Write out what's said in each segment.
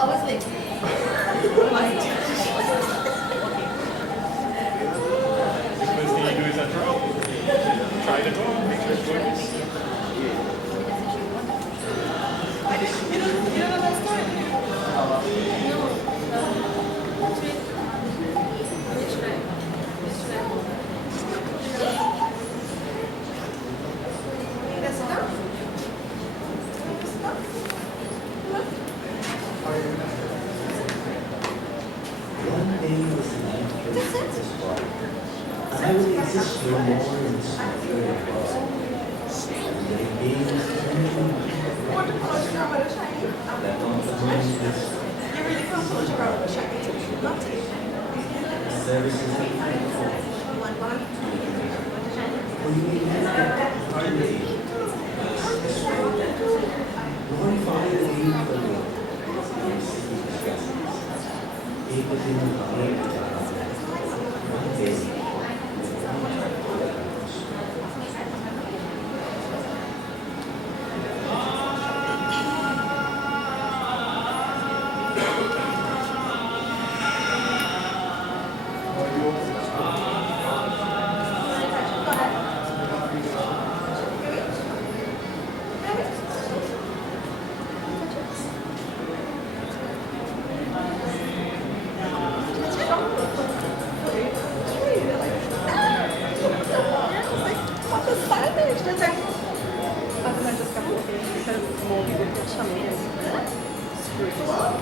Always late. First thing you do is a draw. Try the draw, make sure it's gorgeous. You don't know that story? One day was the night of this water. I will exist no more in the spirit of God. And they gazed tenderly that on the moon this services of thankful. For you may have the opportunity glorify the name of the Lord in cities distresses. Able to relate to God. One day.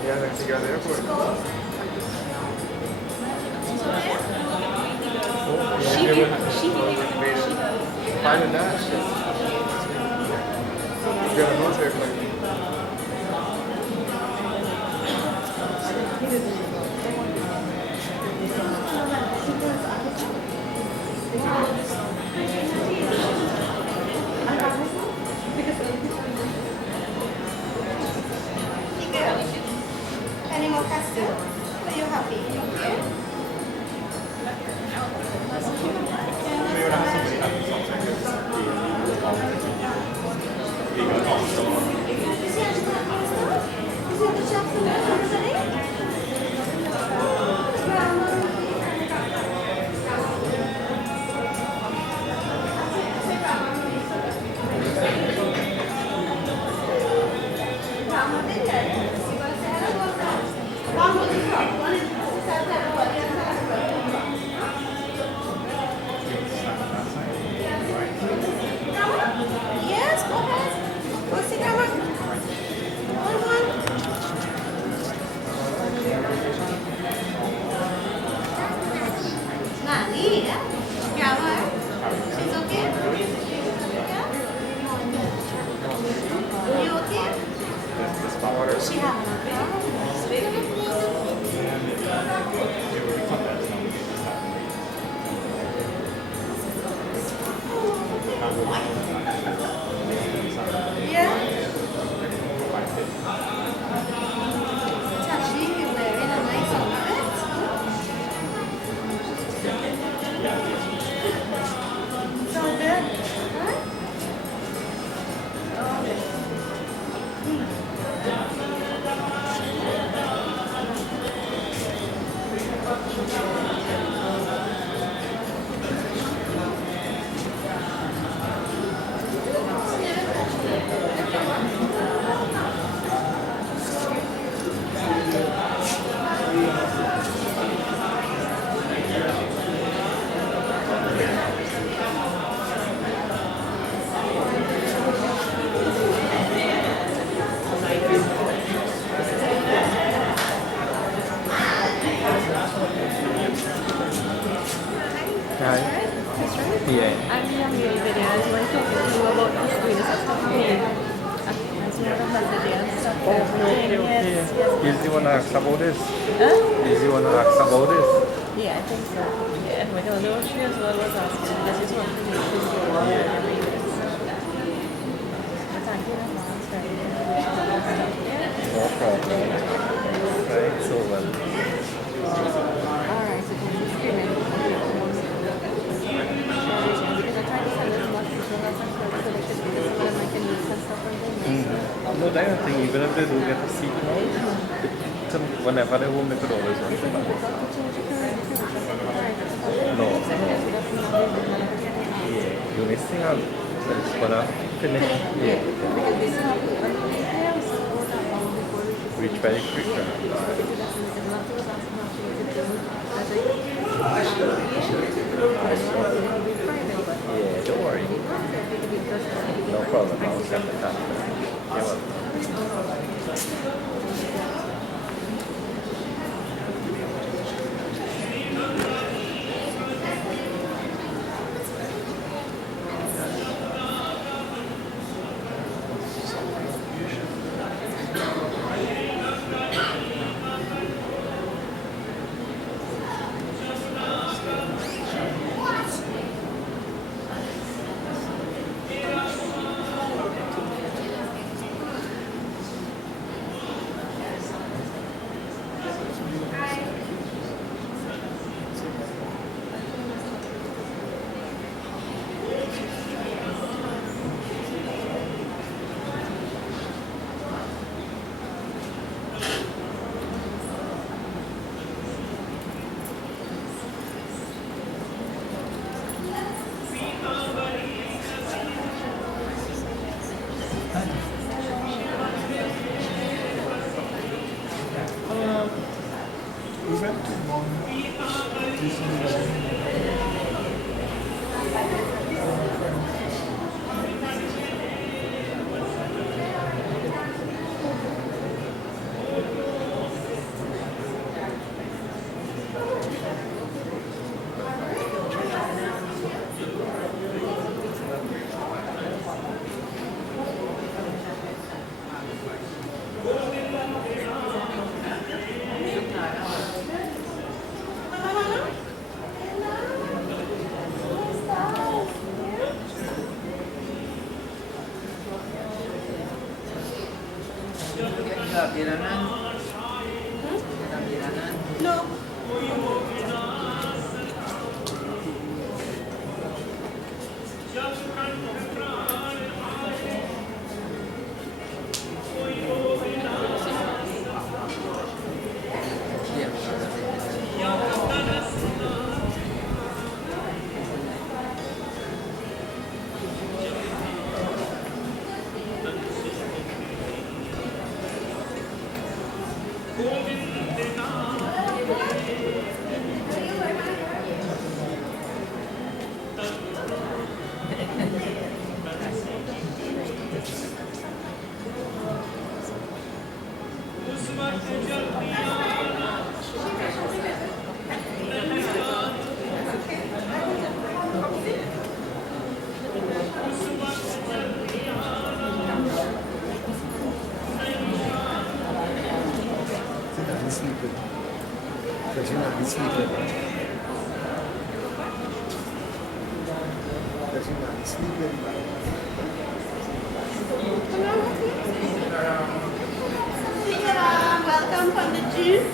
Yeah, next to go to the airport. Find a dash. You got a military flight. Any more questions? Are you happy? We would have somebody have something Yes, go ahead. Go sit down. One. Nani, yeah? Grandma, she's okay? Yeah? You okay? She has Yeah? It's actually you're wearing a nice outfit. So good. Huh? Hi. Yeah. I'm young video. I want to talk to you about the screen. Is you wanna ask about this? Huh? Is you wanna ask about this? Yeah, I think so. Yeah, my daughter, she as well was asking because she's from the nation. Thank you in advance for everything. No problem. Right, so well. Alright, so can you screen it? Because I tried to send it to multiple people last time, so they should because some of them I can use and stuff like that. No, that's the thing. Even if they do get a seat now, whenever they home, they could always run it back. No. Yeah. You only thing I'm gonna finish. Yeah. Reach very quick. Yeah, don't worry. No problem. I'll set the time. You're welcome. We went to one recently. Welcome from the juice.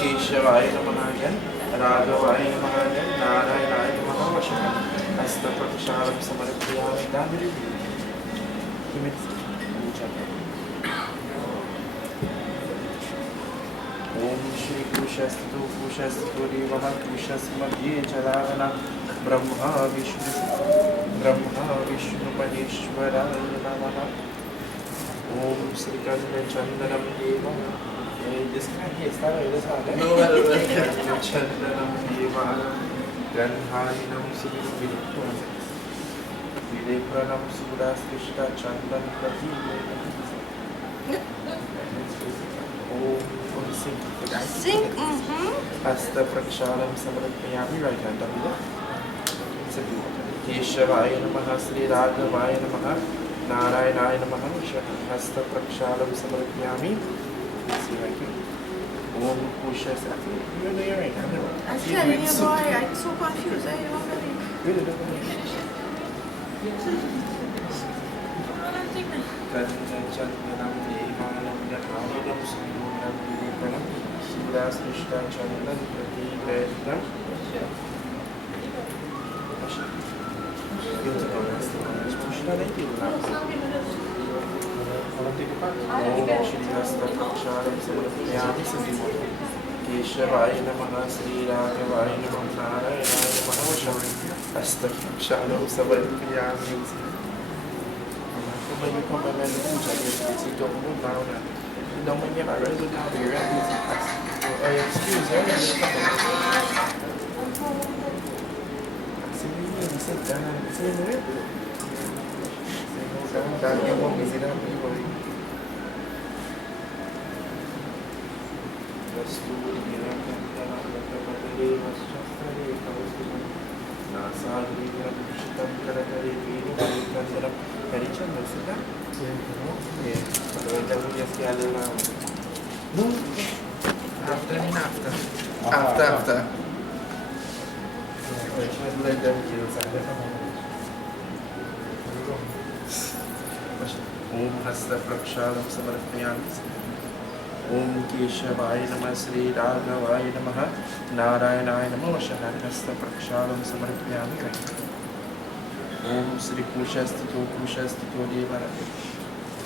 केशवाय नमः again, राघवाय नमः again, नारायणाय नमः वशः हस्तप्रक्षालं समर्पयामि दामिनी ओम श्री कुशस्तु देवः कुशस्मध्ये जलावना ब्रह्मा विष्णु महेश्वराय नमः ओम श्री चंदनम देवः this kind here start with this one. No, Chandanam Devanam Gandhanam Sri Videpranam Sudastishta Chandan Prati. Oh, sing. Sing. Hasta Prakshalam Samarapayami, right hand up here. Keshavaya Namaha Sri Raghavaya Namaha Narayanaya Namaha Hasta Prakshalam Samarapayami. See right here. Om Kusha Safi. You're there right now. I'm telling you, boy, I'm so confused. I don't believe. Really don't believe. Chandanam Devanam Yathavanam Sundunam Vidipranam Sudasnishta Chandan Prati Vedam. केशवाय नमः श्री राघवाय नमः नारायणाय नमः वशः हस्तप्रक्षालं समर्पयामि Como you come and then you don't move down and you don't get my resident down here and excuse me. See you sit down and say no. Down you won't be sitting down people. After. Let them use Om Hasta Prakshalam Samarpayami. Om Keshavaya Namah Sri Raghavaya Namah Narayanaya Namah Vashah Hasta Prakshalam Samarpayami. Om Sri Kushastito Devara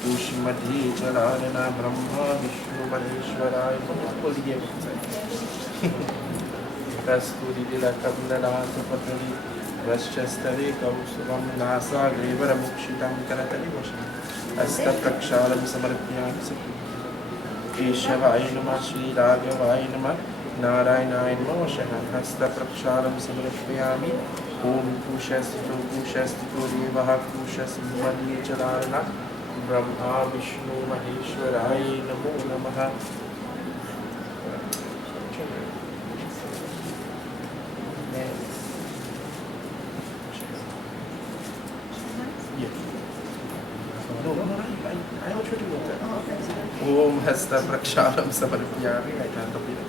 Kushmadhi Chalarana Brahma Vishnu Maheshwaraya Namah Kasturi Dila Kamdalata Patali Vaschastare Kausuvam Nasa Grevara Mukshitam Karatali Vashah Hasta Prakshalam Samarpayami. Keshavaya Namah Sri Raghavaya Namah Narayanaya Namah Vashah Hasta Prakshalam Samarpayami. Om Kushastito Devah Kushasmadhi Chalarana Brahma Vishnu Maheshwaraya Namo Namaha. I don't try to do that. Om Hasta Prakshalam Samarpayami. Right hand up here.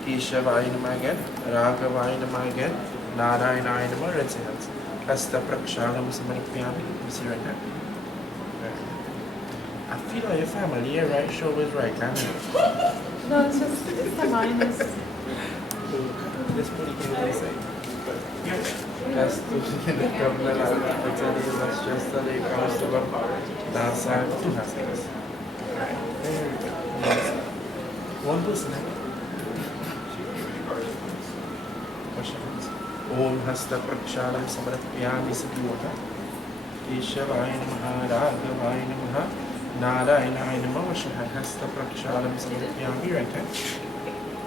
Keshavaya Namah again, Raghavaya Namah again, Narayanaya Namah, red hands. Hasta Prakshalam Samarpayami. You see right now. I feel like your family, yeah, right? Show is right, can you? No, it's just the minus. Let's put it in this side. That's to the government. It's just that they come to the Nasa, two Hasanas. Very good. Yes. One person. ओम हस्त प्रक्षालम समर्पयामि सद्गुणः केशवाय नमः राघवाय नमः नारायणाय नमः हस्त प्रक्षालम समर्पयामि right hand.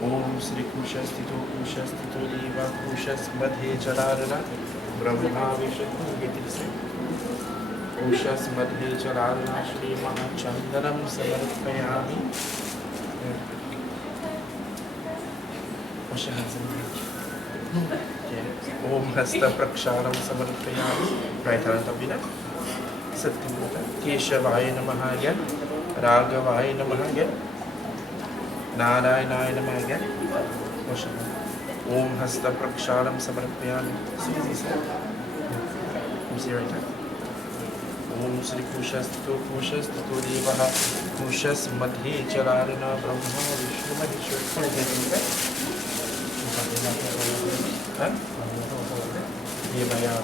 ओम श्री कुशस्थितो देव कुशस् मध्ये चलारना ब्रह्मा विष्णु गतिसे कुशस् मध्ये चलारना श्री महाचंदनम समर्पयामि. ओम हस्त प्रक्षालम समर्पयामि right hand up in सत्यम केशवाय नमः again राघवाय नमः again नारायणाय नमः again ओम हस्त प्रक्षालम समर्पयामि. right hand. ओम श्री कुशस्थितो देवः कुशस् मध्ये चलारना ब्रह्मा विष्णु महेश्वर. ये भैया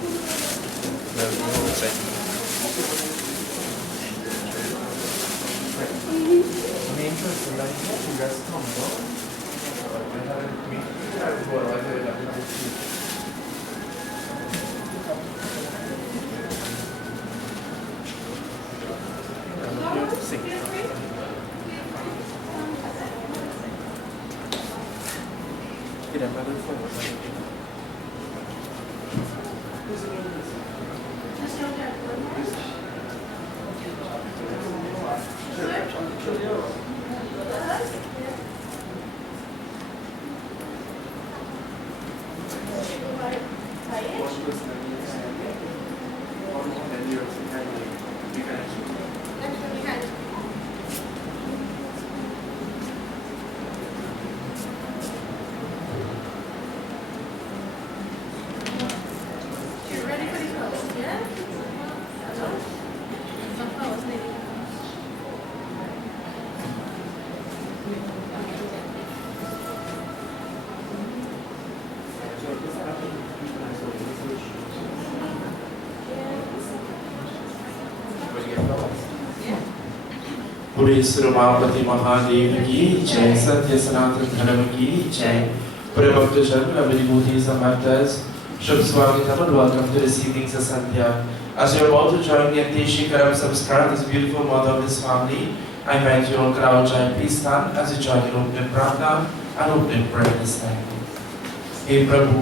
उमापति महादेव की जय. सत्य सनातन धर्म की जय. प्रभक्त जन विभूति समर्थस शुभ स्वागत and welcome to this evening's Sandhya. As you are about to join the Anteshikaram Samskar, this beautiful mother of this family, I invite you all crowd join. Please stand as you join in opening pranam and opening prayer this time. हे प्रभु,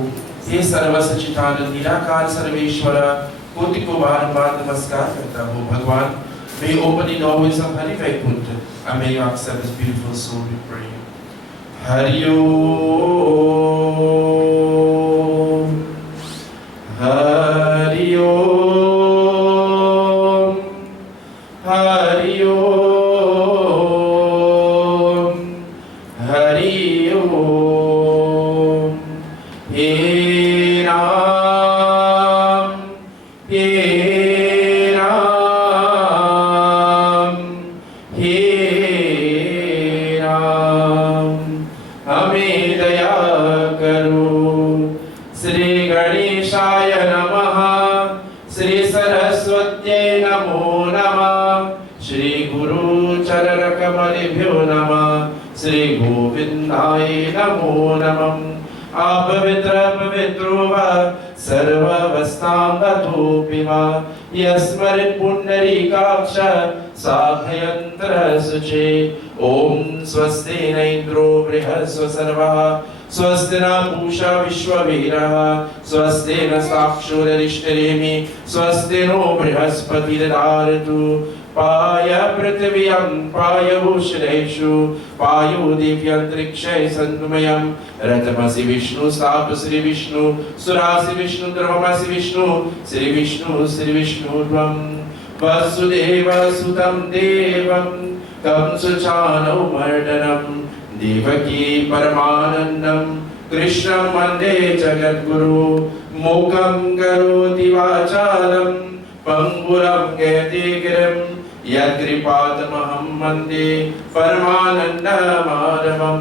हे सर्व सच्चिदानंद निराकार सर्वेश्वरा, कोटि को बार-बार नमस्कार करता हूँ भगवान. May you open the doorways of Hari Vaikuntha and may you accept this beautiful soul, we pray. Hari Om, Hari Om, Hari Om, Hari Om. He Ram, He Shri गोविंदाय नमो नमः. अपवित्र पवित्रो वा सर्वावस्थांगतोऽपि वा यस्मरेत् पुण्डरीकाक्ष साभयन्त्र शुचे. ओम स्वस्ति न इंद्रो बृहस्पतिर्वा स्वस्ति न पूषा विश्ववेदः स्वस्ति न साक्षुररिष्टनेमि स्वस्ति नो बृहस्पतिर्दधातु. पाय पृथिव्यां पाय भूषणेषु पायो दिव्यंतरिक्षे सन्तुमयं रथमसि विष्णु स्थाप श्री विष्णु सुरासि विष्णु द्रवमसि विष्णु श्री विष्णु त्वं वसुदेव सुतं देवं कंसचानौ मर्दनं देवकी परमानन्दं कृष्णं वन्दे जगद्गुरु. मूकं करोति वाचालं पंगुरं गयति गिरिं यत्कृपातमहं वन्दे परमानन्दमाधवं.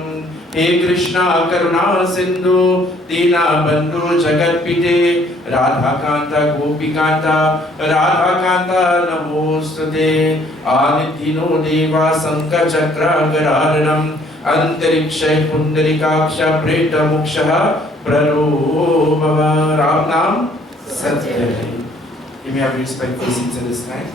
हे कृष्णा करुणा सिंधु दीना बंधु जगत्पिते राधाकांता गोपीकांता राधाकांता नमोस्तुते आदित्यो देवा शंकर चक्र गरारणम अंतरिक्ष पुंडरीकाक्ष प्रेत मोक्षः प्रलोभव राम नाम सत्य है. You may have respectful seats at this time.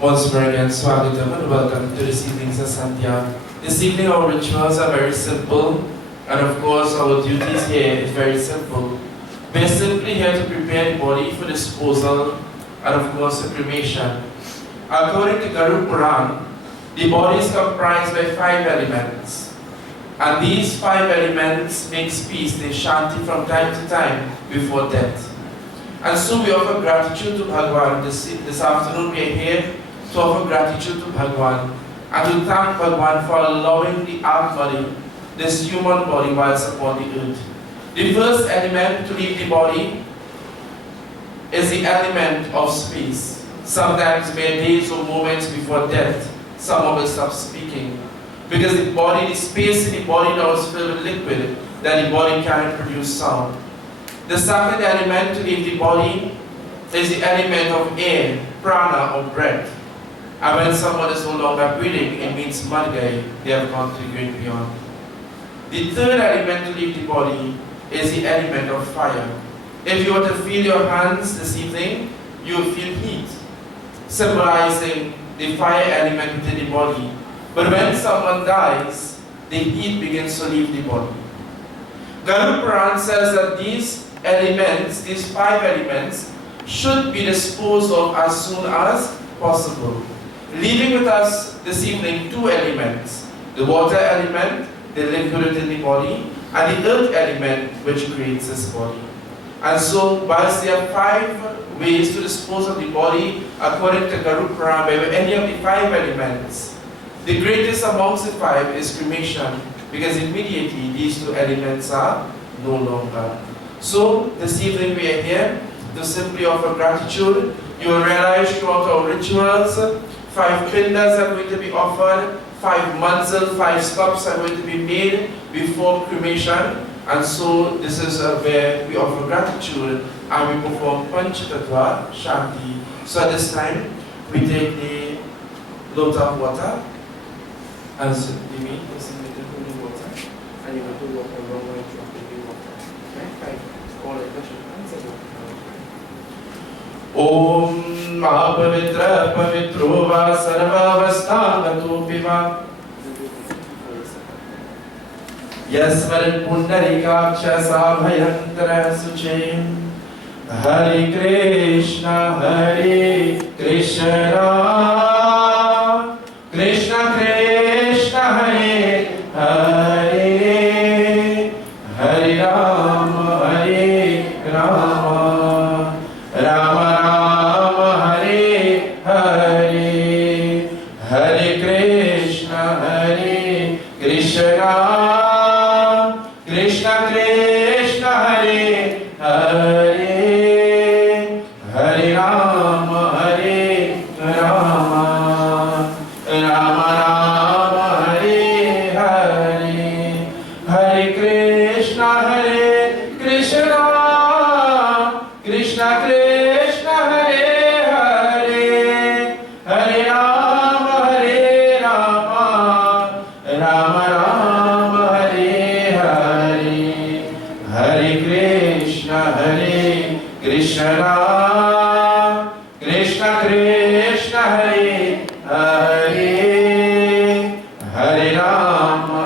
Once more again, Swagatam and welcome to this evening's Sandhya. This evening our rituals are very simple, and of course our duties here is very simple. We are simply here to prepare the body for disposal and of course the cremation. According to Garuda Puran, the body is comprised by 5 elements, and these 5 elements make peace, they shanti from time to time before death. And so we offer gratitude to Bhagwan. This afternoon we are here to offer gratitude to Bhagwan and to thank Bhagwan for allowing the earth body, this human body, whilst upon the earth. The first element to leave the body is the element of space. Sometimes mere days or moments before death, someone will stop speaking because the body, the space in the body now is filled with liquid that the body cannot produce sound. The second element to leave the body is the element of air, prana or breath. And when someone is no longer breathing, it means madgai, they have gone to the great beyond. The third element to leave the body is the element of fire. If you were to feel your hands this evening, you will feel heat, symbolizing the fire element within the body. But when someone dies, the heat begins to leave the body. Garuda Puran says that these elements, these 5 elements, should be disposed of as soon as possible. Leaving with us this evening 2 elements, the water element, the liquid within the body, and the earth element which creates this body. And so, whilst there are 5 ways to dispose of the body, according to Garuda Puran, by any of the 5 elements, the greatest amongst the 5 is cremation, because immediately these 2 elements are no longer. So, this evening we are here to simply offer gratitude. You will realize throughout our rituals, 5 pindas are going to be offered, 5 manzil, 5 stops are going to be made before cremation. And so this is where we offer gratitude and we perform Panchatattva Shanti. So at this time, we take the lotus of water, as you mean, this is the holy water, and you want to walk around while dropping the water. Okay? All the questions answered. Om Mahapavitra Pavitro Va Sarvavasthanatopi Va Yasmarit Pundarikaksha Sabhayantra Suchim Hare Krishna Krishna Krishna Hare Hare Hare Rama Rama Rama Hare Hare Hare Krishna Krishna Krishna Hare Hare Hare Rama Rama Rama Hare Hare Hare Krishna Krishna Krishna Hare Hare Hare Rama Rama Rama Hare Hare Hare Krishna Krishna Krishna Hare Hare Hare Rama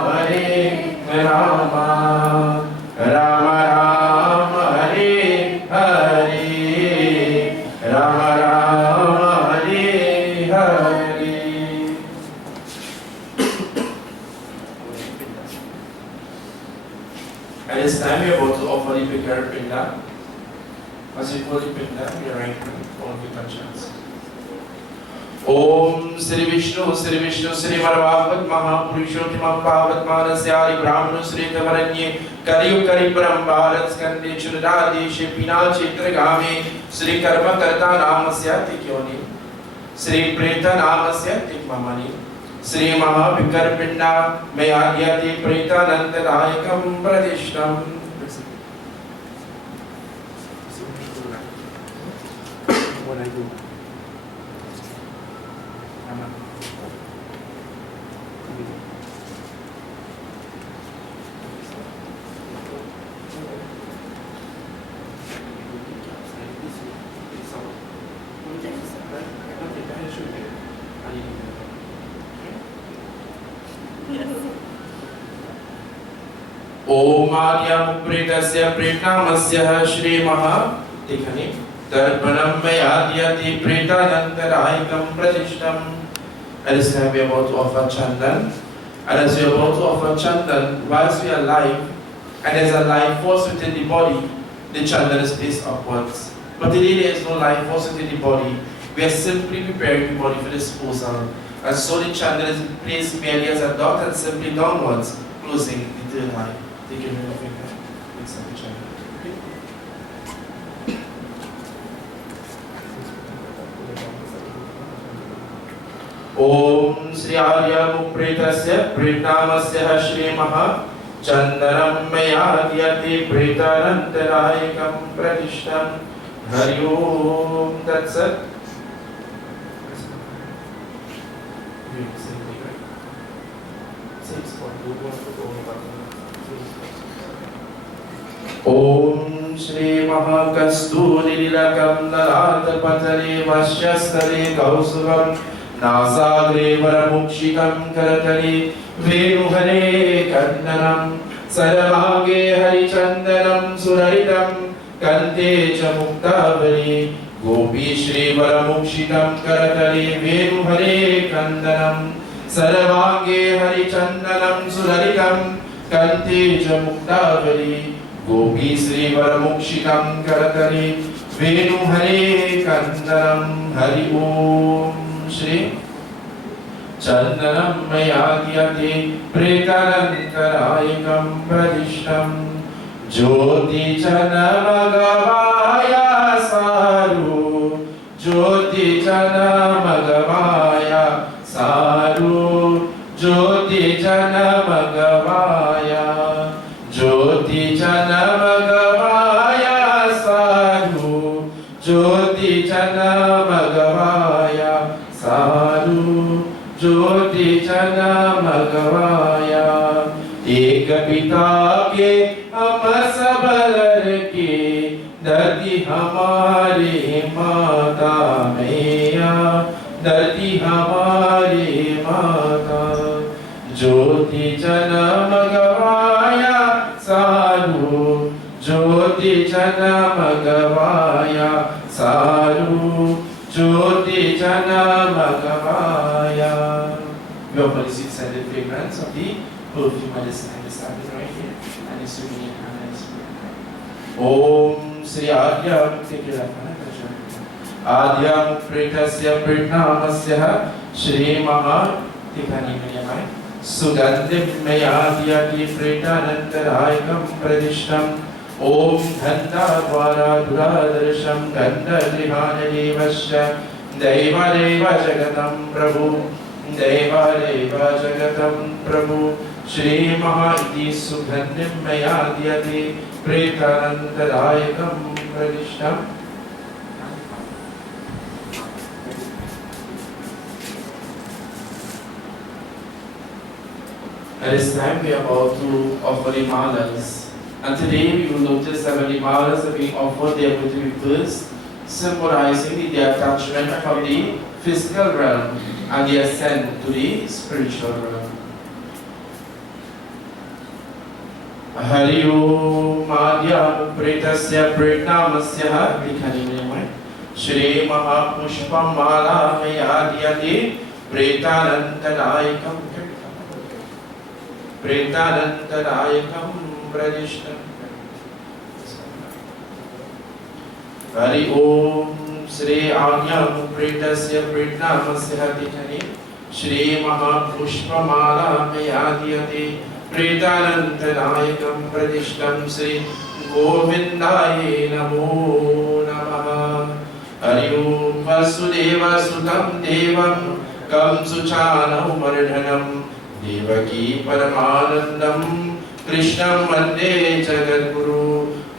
Rama Rama Hare Hare Rama Hare Hare. At this time, we are about to offer the Bikar Pinda. As we call the Pinda, we are writing all the conscience. ओम श्री विष्णु श्री मरवावत महापुरुषोत्तम पावत मानस्यारि ब्राह्मण श्री तमरण्ये कलियुग करि परम भारत स्कंदे चुरदादेशे पिना क्षेत्रगामे श्री कर्म कर्ता नामस्य तिक्योनि श्री प्रेत नामस्य तिक्ममनि श्री महाविकर पिंडा में आद्यति प्रेतानंतदायकं प्रतिष्ठम् What I do? ओम आद्यमुप्रेतस्य प्रेतनामस्य श्री महा तिखनि तर्पणम में आद्यति प्रेतानंतरायकं प्रतिष्ठम्. At this time we are about to offer chandan, and as we are about to offer chandan, whilst we are alive, and there's a life force within the body, the chandan is placed upwards. But today there is no life force within the body. We are simply preparing the body for disposal, and so the chandan is placed merely as a dot and simply downwards, closing the third eye. Take your middle finger, mix up the chandan. ओम श्री आर्यमुप्रेतस्य प्रेतनामस्य श्री महा चंदनं मयाद्यति प्रेतानन्तरायकं प्रतिष्ठम्. हरि ओम तत्सत्. ओम श्री महाकस्तूरिलकं ललाटपटले वक्षस्थले कौस्तुभम् नासाग्रे वरमुक्षिकं करतले वेणुहरे कन्दनं सर्वाङ्गे हरिचन्दनं सुररितं कन्ते च मुक्तावली गोपी श्री वरमुक्षिकं करतले वेणुहरे कन्दनं सर्वाङ्गे हरिचन्दनं सुररितं कन्ते च मुक्तावली गोपी श्री वरमुक्षिकं करतले वेणुहरे कन्दनं. हरि ओम श्री चंदनं मयाद्यति प्रेतानन्तरायकं प्रतिष्ठम्. ज्योति च नमगवाय सारु ज्योति च नमगवाय सारु ज्योति च नमगवाय ज्योति च नमगवाय सारु ज्योति च नमगवाय सारु ज्योति च नमगवाय. एक पिता के हम सब लड़के दर्दी हमारे माता मैया दर्दी हमारे माता. ज्योति च नमगवाय सारु ज्योति च नमगवाय सारु ज्योति च नमगवाय. We offer the sweet-scented fragrance of the perfume at this time. This time is right here, and it's to be in hand. Om Sri Adya Adyamupretasya Pritnamasya Shri Maha Tikhani Mayamai Sugandhim Mayadyati Pritanantarayakam Pradishtam. Om Gandha Dvara Duradarsham Gandha Grihana Devasya Deva Deva Jagatam Prabhu Deva Deva Jagatam Prabhu Shri Mahati Sugandhim Mayadyati Pritanantarayakam Pradishtam. At this time we are about to offer the malas. And today we will notice that when the malas are being offered, they are going to be first symbolizing the detachment from the physical realm and the ascent to the spiritual realm. Hari Om Adyamupretasya Pritnamasya Tikhani Shri Mahapushpam Mala Mayadyati Pretanantarayakam Pretanantarayakam Pradishtam. Hari Om Shri आज्ञां प्रेतस्य प्रेतनामस्य हतिथनि Shri महापुष्पमाला मयादीयते प्रेतानन्तनायकं प्रतिष्ठं Shri गोविन्दाय नमो नमः। हरि ओं वसुदेवसुतं देवं कंसुचानूमर्दनं देवकी परमानन्दं कृष्णं वन्दे जगद्गुरु।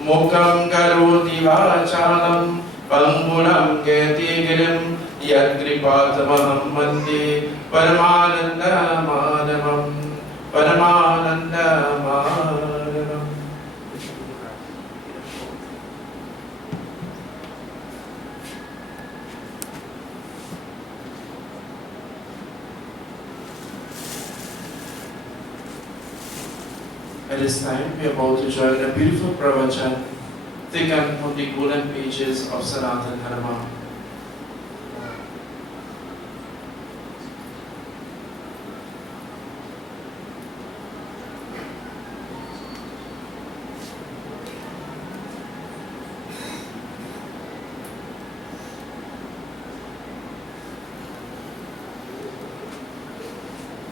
मुखं करोति वाचालं पंगुलं यतिगिरिं यत्कृपातमहं वन्दे परमानन्दमाधवं परमानन्दमाधवम्। At this time, we are about to join a beautiful pravachan taken from the golden pages of Sanatana Dharma.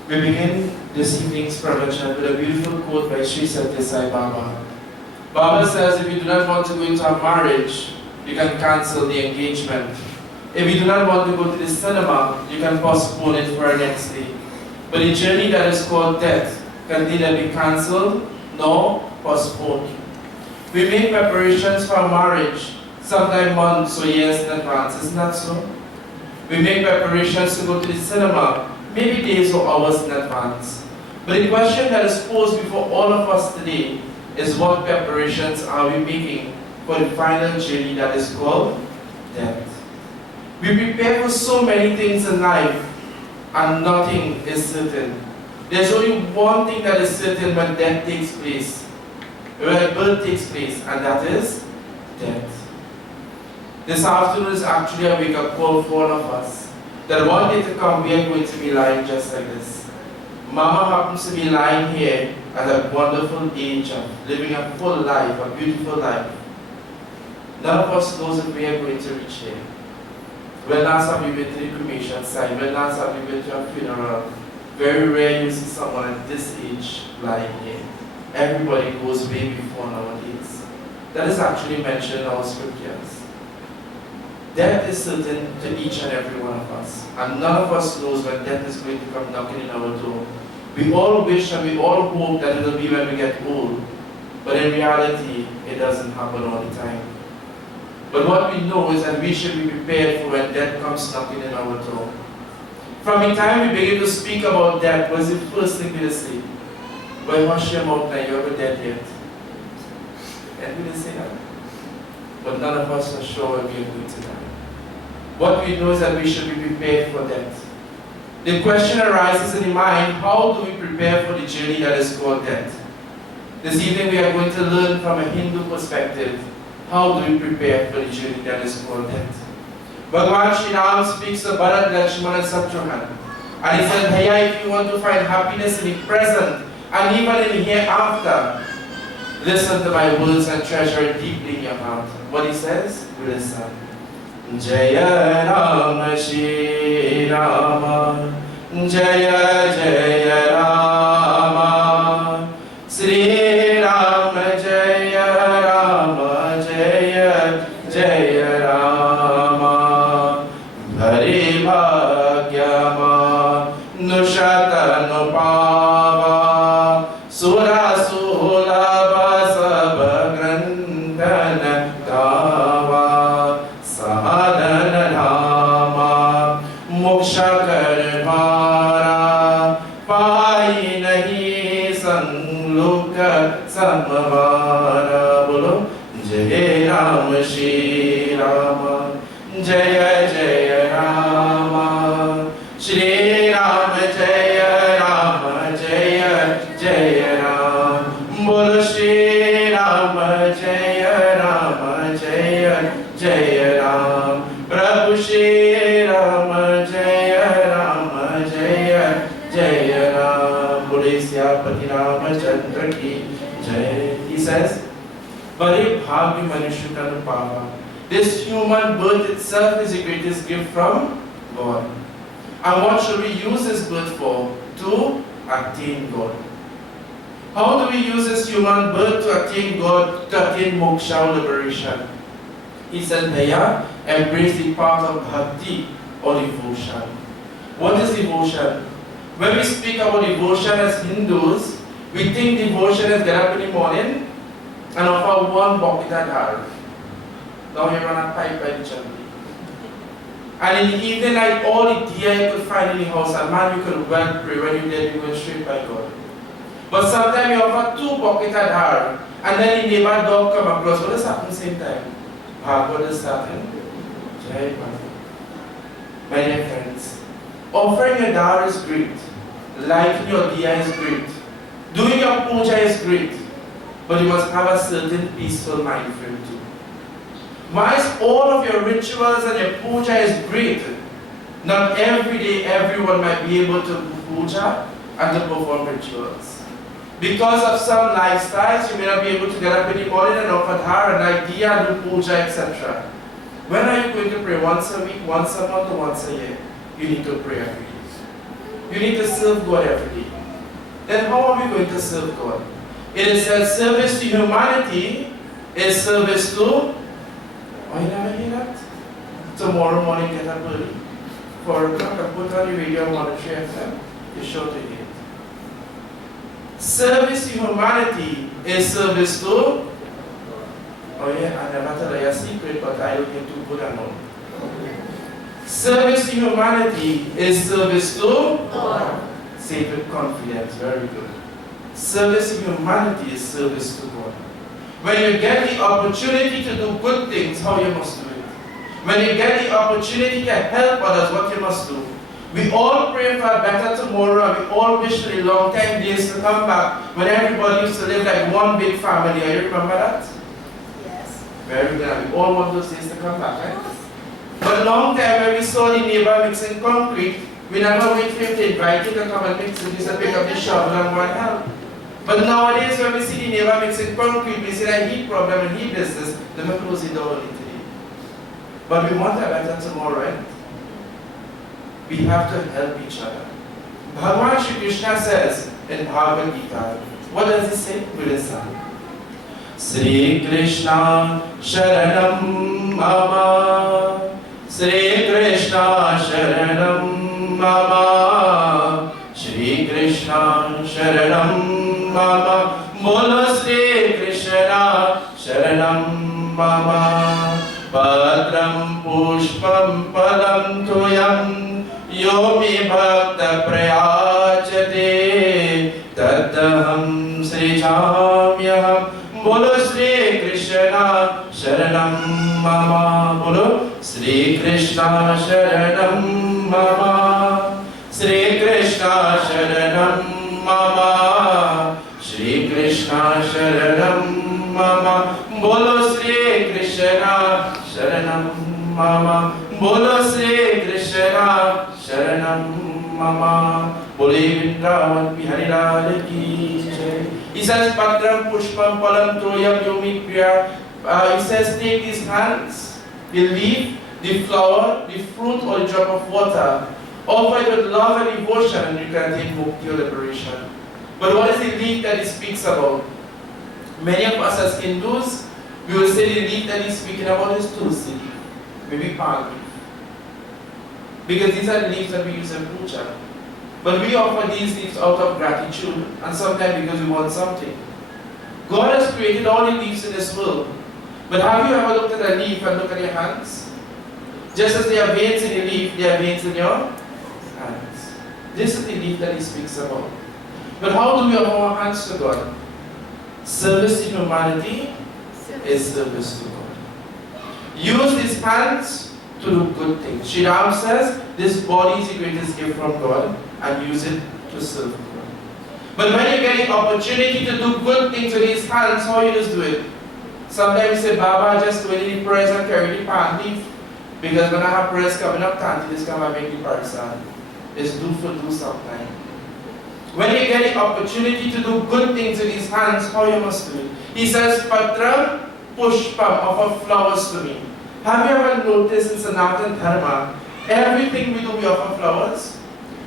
We begin this evening's pravachan with a beautiful quote by Sri Satya Sai Baba. Baba says, if you do not want to go into a marriage, you can cancel the engagement. If you do not want to go to the cinema, you can postpone it for next day. But the journey that is called death can neither be cancelled nor postponed. We make preparations for marriage, sometimes months or years in advance, isn't that so? We make preparations to go to the cinema, maybe days or hours in advance. But the question that is posed before all of us today is, what preparations are we making for the final journey that is called death? We prepare for so many things in life and nothing is certain. There's only one thing that is certain when death takes place, when birth takes place, and that is death. This afternoon is actually a wake-up call for all of us, that one day to come we are going to be lying just like this. Mama happens to be lying here at a wonderful age of living a full life, a beautiful life. None of us knows if we are going to reach here. When last have we been to the cremation site? When last have we been to a funeral? Very rare you see someone at this age lying here. Everybody goes way before nowadays. That is actually mentioned in our scriptures. Death is certain to each and every one of us. And none of us knows when death is going to come knocking in our door. We all wish and we all hope that it will be when we get old. But in reality, it doesn't happen all the time. But what we know is that we should be prepared for when death comes knocking in our door. From the time we begin to speak about death, what is the first thing we say? Well, hush your mouth now, you're not dead yet. And we didn't say that. But none of us are sure when we are going to die. What we know is that we should be prepared for death. The question arises in the mind, how do we prepare for the journey that is called death? This evening we are going to learn from a Hindu perspective, how do we prepare for the journey that is called death? Bhagavan Shri Ram speaks to Bharat, Lakshmana and Shatrughan. And he said, Bhaiya, if you want to find happiness in the present and even in the hereafter, listen to my words and treasure it deeply in your heart. What he says? Listen. Jaya Ram Shri Rama, Jaya Jaya Rama, Sri Rama Jaya Rama, Jaya Jaya Rama, Bhari Bhagyama, Nushata Nupava, Sura Sulabha Sabhagrandana Kava, Sadhana Dhama, Moksha Karvara, Pai Nahi Sangluka Samavara. Bolo Jai Ram Shri Rama, Jaya Jaya Rama, Shri Ram Jaya Rama, Jaya Jaya Ram. Bolo Shri Ram Jaya Rama, Jaya Jaya Ram. Prabhu Shri Ram Jaya Rama, Jaya Jaya Ram. Bole Syapati Ramachandra ki Jai. He says, Bhare Bhagya Manushyatanu Pava. this human birth itself is the greatest gift from God. And what should we use this birth for? To attain God. How do we use this human birth to attain God, to attain moksha, liberation? He said, Bhaiya, embrace the path of bhakti or devotion. What is devotion? When we speak about devotion as Hindus, we think devotion is get up in the morning and offer one bucket of dal. Now you run a pipe by the chimney. And in the evening night, all the deer you could find in the house, and man, you could well pray. When you're dead, you go straight by God. But sometimes you offer 2 buckets of dal, and then the neighbor dog come across. What does happen at the same time? What is happening? Jai Bhagwan. My dear friends, offering your dal is great. Lighting your diya is great. Doing your puja is great. But you must have a certain peaceful mind frame too. Whilst all of your rituals and your puja is great, not every day everyone might be able to do puja and to perform rituals. Because of some lifestyles, you may not be able to get up in the morning and offer dhar and like diya, do puja, etc. When are you going to pray? Once a week, once a month, or once a year? You need to pray every day. You need to serve God every day. Then how are we going to serve God? It is that service to humanity is service to... Oh, you never hear that? Tomorrow morning get up early. 4 o'clock and put on the radio on 103 FM. You're sure to hear it. Service to humanity is service to... Oh yeah, I never tell you a secret, but I don't get too good at know. Service to humanity is service to God. Say it with confidence, very good. Service to humanity is service to God. When you get the opportunity to do good things, how you must do it. When you get the opportunity to help others, what you must do. We all pray for a better tomorrow, and we all wish for the long time days to come back when everybody used to live like one big family. Do you remember that? Yes. Very good. We all want those days to come back, right? But long time when we saw the neighbor mixing concrete, we never wait for him to invite you to come and mix it. We used to pick up the shovel and go and help. But nowadays when we see the neighbor mixing concrete, we see that heat problem and heat business, then we close the door early today. But we want a better tomorrow, right? We have to help each other. Bhagavan Shri Krishna says in Bhagavad Gita, what does he say? We listen. Sri Krishna Sharanam Mama, Sri Krishna Sharanam Mama, Sri Krishna Sharanam Mama, Bolo Sri Krishna Sharanam Mama, Padram Pushpam Palam Tuyam, Yomi Bhakta Prayachate, Tattaham Srijamyaham, Bolo Sri Krishna Sharanam Mama, Bolo Sri Krishna Sharanam Mama, Sri Krishna Sharanam Mama, Sri Krishna Sharanam Mama, Bolo Sri Krishna Sharanam Mama, Bolo Sri Krishna Sharanam Mama, Bole Vrindavan Bihari Lal Ki Jai. He says, Patram Pushpam Palam Toyam Yomi Priya. He says, take these hands, the leaf, the flower, the fruit, or the drop of water. Offer it with love and devotion, and you can take mukti or liberation. But what is the leaf that he speaks about? Many of us as Hindus, we will say the leaf that he's speaking about is tulsi leaf, maybe palm leaf. Because these are the leaves that we use in puja. But we offer these leaves out of gratitude, and sometimes because we want something. God has created all the leaves in this world. But have you ever looked at a leaf and looked at your hands? Just as there are veins in the leaf, there are veins in your hands. This is the leaf that he speaks about. But how do we offer our hands to God? Service to humanity is service to God. Use these hands to do good things. Sri Ram says, this body is the greatest gift from God, and use it to serve God. But when you get the opportunity to do good things with these hands, how you just do it? Sometimes you say, Baba, just do the prayers and carry the palm leaf. Because when I have prayers coming up, Tanti, this come and make the parasal. It's do for do sometime. When you get the opportunity to do good things with his hands, how you must do it? He says, Patram Pushpam, offer flowers to me. Have you ever noticed in Sanatan Dharma, everything we do, we offer flowers?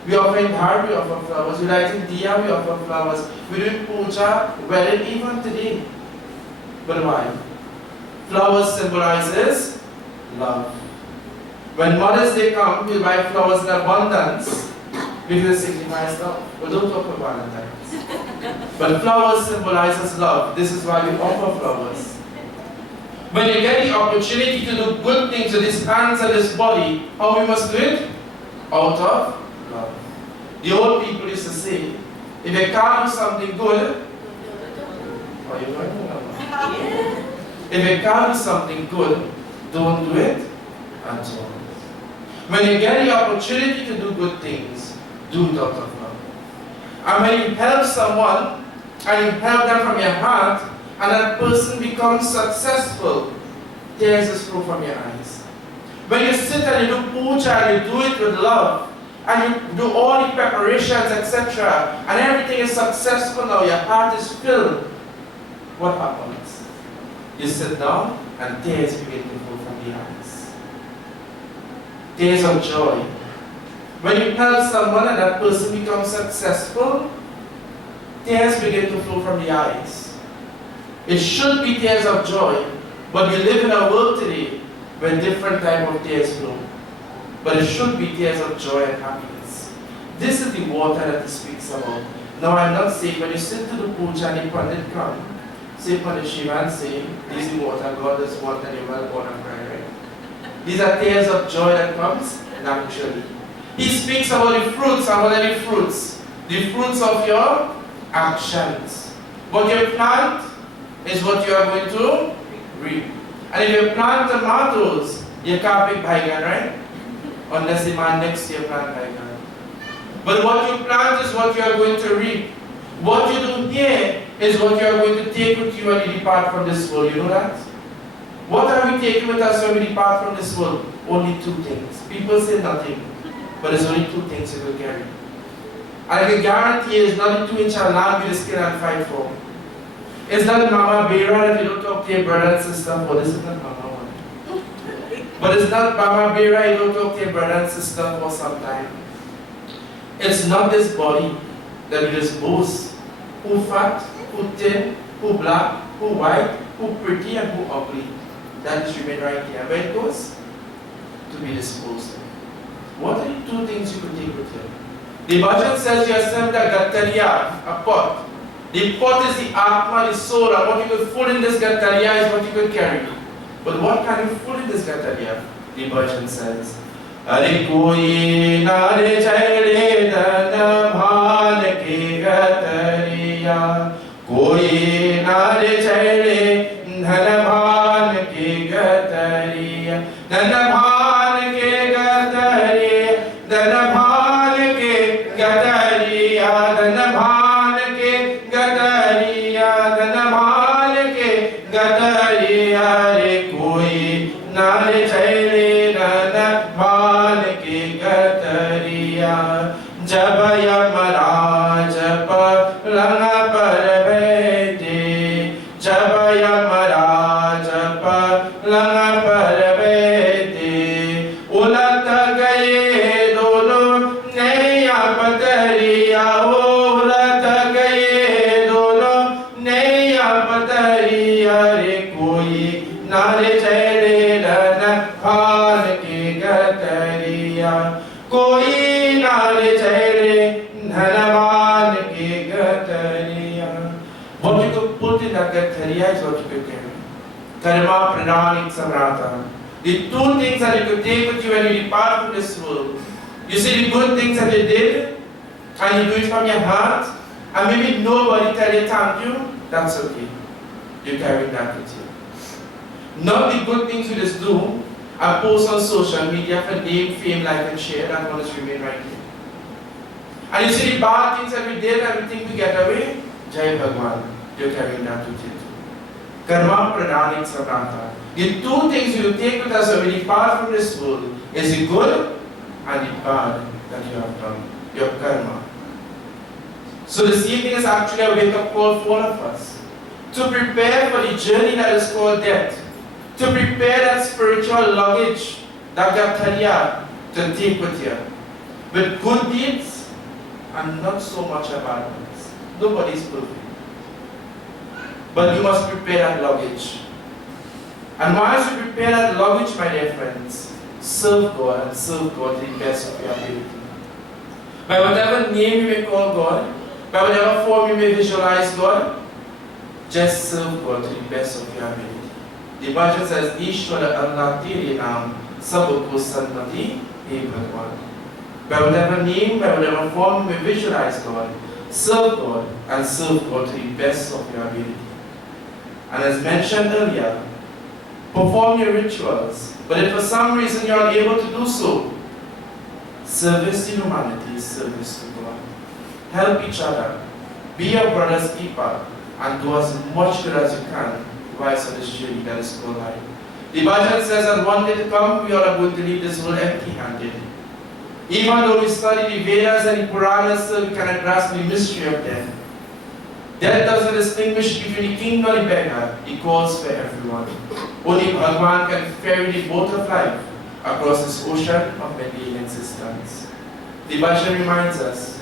We offer in Dhar, we offer flowers. We light in Diya, we offer flowers. We do in Puja, well, even today. But why? Flowers symbolizes love. When Mother's Day comes, we buy flowers in abundance because it signifies love. We don't talk about Valentine's. But flowers symbolizes love. This is why we offer flowers. When you get the opportunity to do good things with these hands and this body, how we must do it? Out of love. The old people used to say, if you can't do something good, are you learning? If you can't do something good, don't do it at all. When you get the opportunity to do good things, do it out of love. And when you help someone, and you help them from your heart, and that person becomes successful, tears just flow from your eyes. When you sit and you do puja and you do it with love, and you do all the preparations, etc., and everything is successful now, your heart is filled, what happens? You sit down and tears begin to flow from the eyes. Tears of joy. When you help someone and that person becomes successful, tears begin to flow from the eyes. It should be tears of joy, but we live in a world today where different type of tears flow. But it should be tears of joy and happiness. This is the water that he speaks about. Now I'm not saying when you sit to the puja and the pandit come, say Pandit Shiva and say, this is water, God is water, and you're well born and right? These are tears of joy that comes naturally. He speaks about the fruits, the fruits of your actions. What you plant is what you are going to reap. And if you plant tomatoes, you can't pick baigan, right? Unless the man next year plant baigan. But what you plant is what you are going to reap. What you do here is what you are going to take with you when you depart from this world. You know that? What are we taking with us when we depart from this world? Only two things. People say nothing, but there's only two things you will carry. And I can guarantee it's not the 2-inch land with the skin and fight for. It's not Mama Bera that you don't talk to your brother and sister for. This is not Mama one. But it's not Mama Bera you don't talk to your brother and sister for some time. It's not this body that we just boast. Who fat, who thin, who black, who white, who pretty and who ugly. That is remain right here. Where it goes? To be disposed of. What are the two things you could take with you? The bhajan says you assemble a gattariya, a pot. The pot is the atma, the soul, and what you could put in this gattariya is what you could carry. But what can you put in this gattariya? The bhajan says, Are koi nare chale dana bhan ke gattariya, koi nare chale dhana bhan ke gattariya, dhana bhan ke gattariya, dhana bhan ke gattariya, dhana bhan ke gattariya, dhana bhan ke gattariya, re koi nare chale dhana bhan ke gattariya, jab yamaraj palang par baithe, jab yamaraj palang par baithe, ulat gaye dono naiya patariya, ulat gaye dono naiya patariya, re koi nare chale dhana bhan ke gattariya, koi nare chale dhana bhan ke gattariya. What you could put in that gattariya is what you could carry. Karma pranani samrata. The two things that you could take with you when you depart from this world. You see the good things that you did, and you do it from your heart, and maybe nobody tell you thank you, that's okay. You carry that with you. Not the good things you just do and post on social media for name, fame, like and share, that one is remain right here. And you see the bad things that we did and we think we get away, Jai Bhagwan, you're carrying that with you too. Karma pranani samrata. The two things you take with us when we depart from this world is the good and the bad that you have done, your karma. So this evening is actually a wake-up call for all of us to prepare for the journey that is called death. to prepare that spiritual luggage, that gataria, to take with you. With good deeds and not so much of bad ones. Nobody's perfect. But you must prepare that luggage. And once you prepare that luggage, my dear friends, serve God and serve God to the best of your ability. By whatever name you may call God, by whatever form you may visualize God, just serve God to the best of your ability. The Bible says, Ishwara Allah Tiri Nam Sabko Sannati Bhagwan. By whatever name, by whatever form you may visualize God, serve God and serve God to the best of your ability. And as mentioned earlier, perform your rituals, but if for some reason you are unable to do so, service to humanity is service to God. Help each other, be your brother's keeper, and do as much good as you can whilst on this journey that is called life. The Bible says that one day to come, we are going to leave this world empty-handed. Even though we study the Vedas and the Puranas, still we cannot grasp the mystery of death. Death doesn't distinguish between the king or the beggar. It calls for everyone. Only Bhagwan can ferry the boat of life across this ocean of mundane existence. The Bible reminds us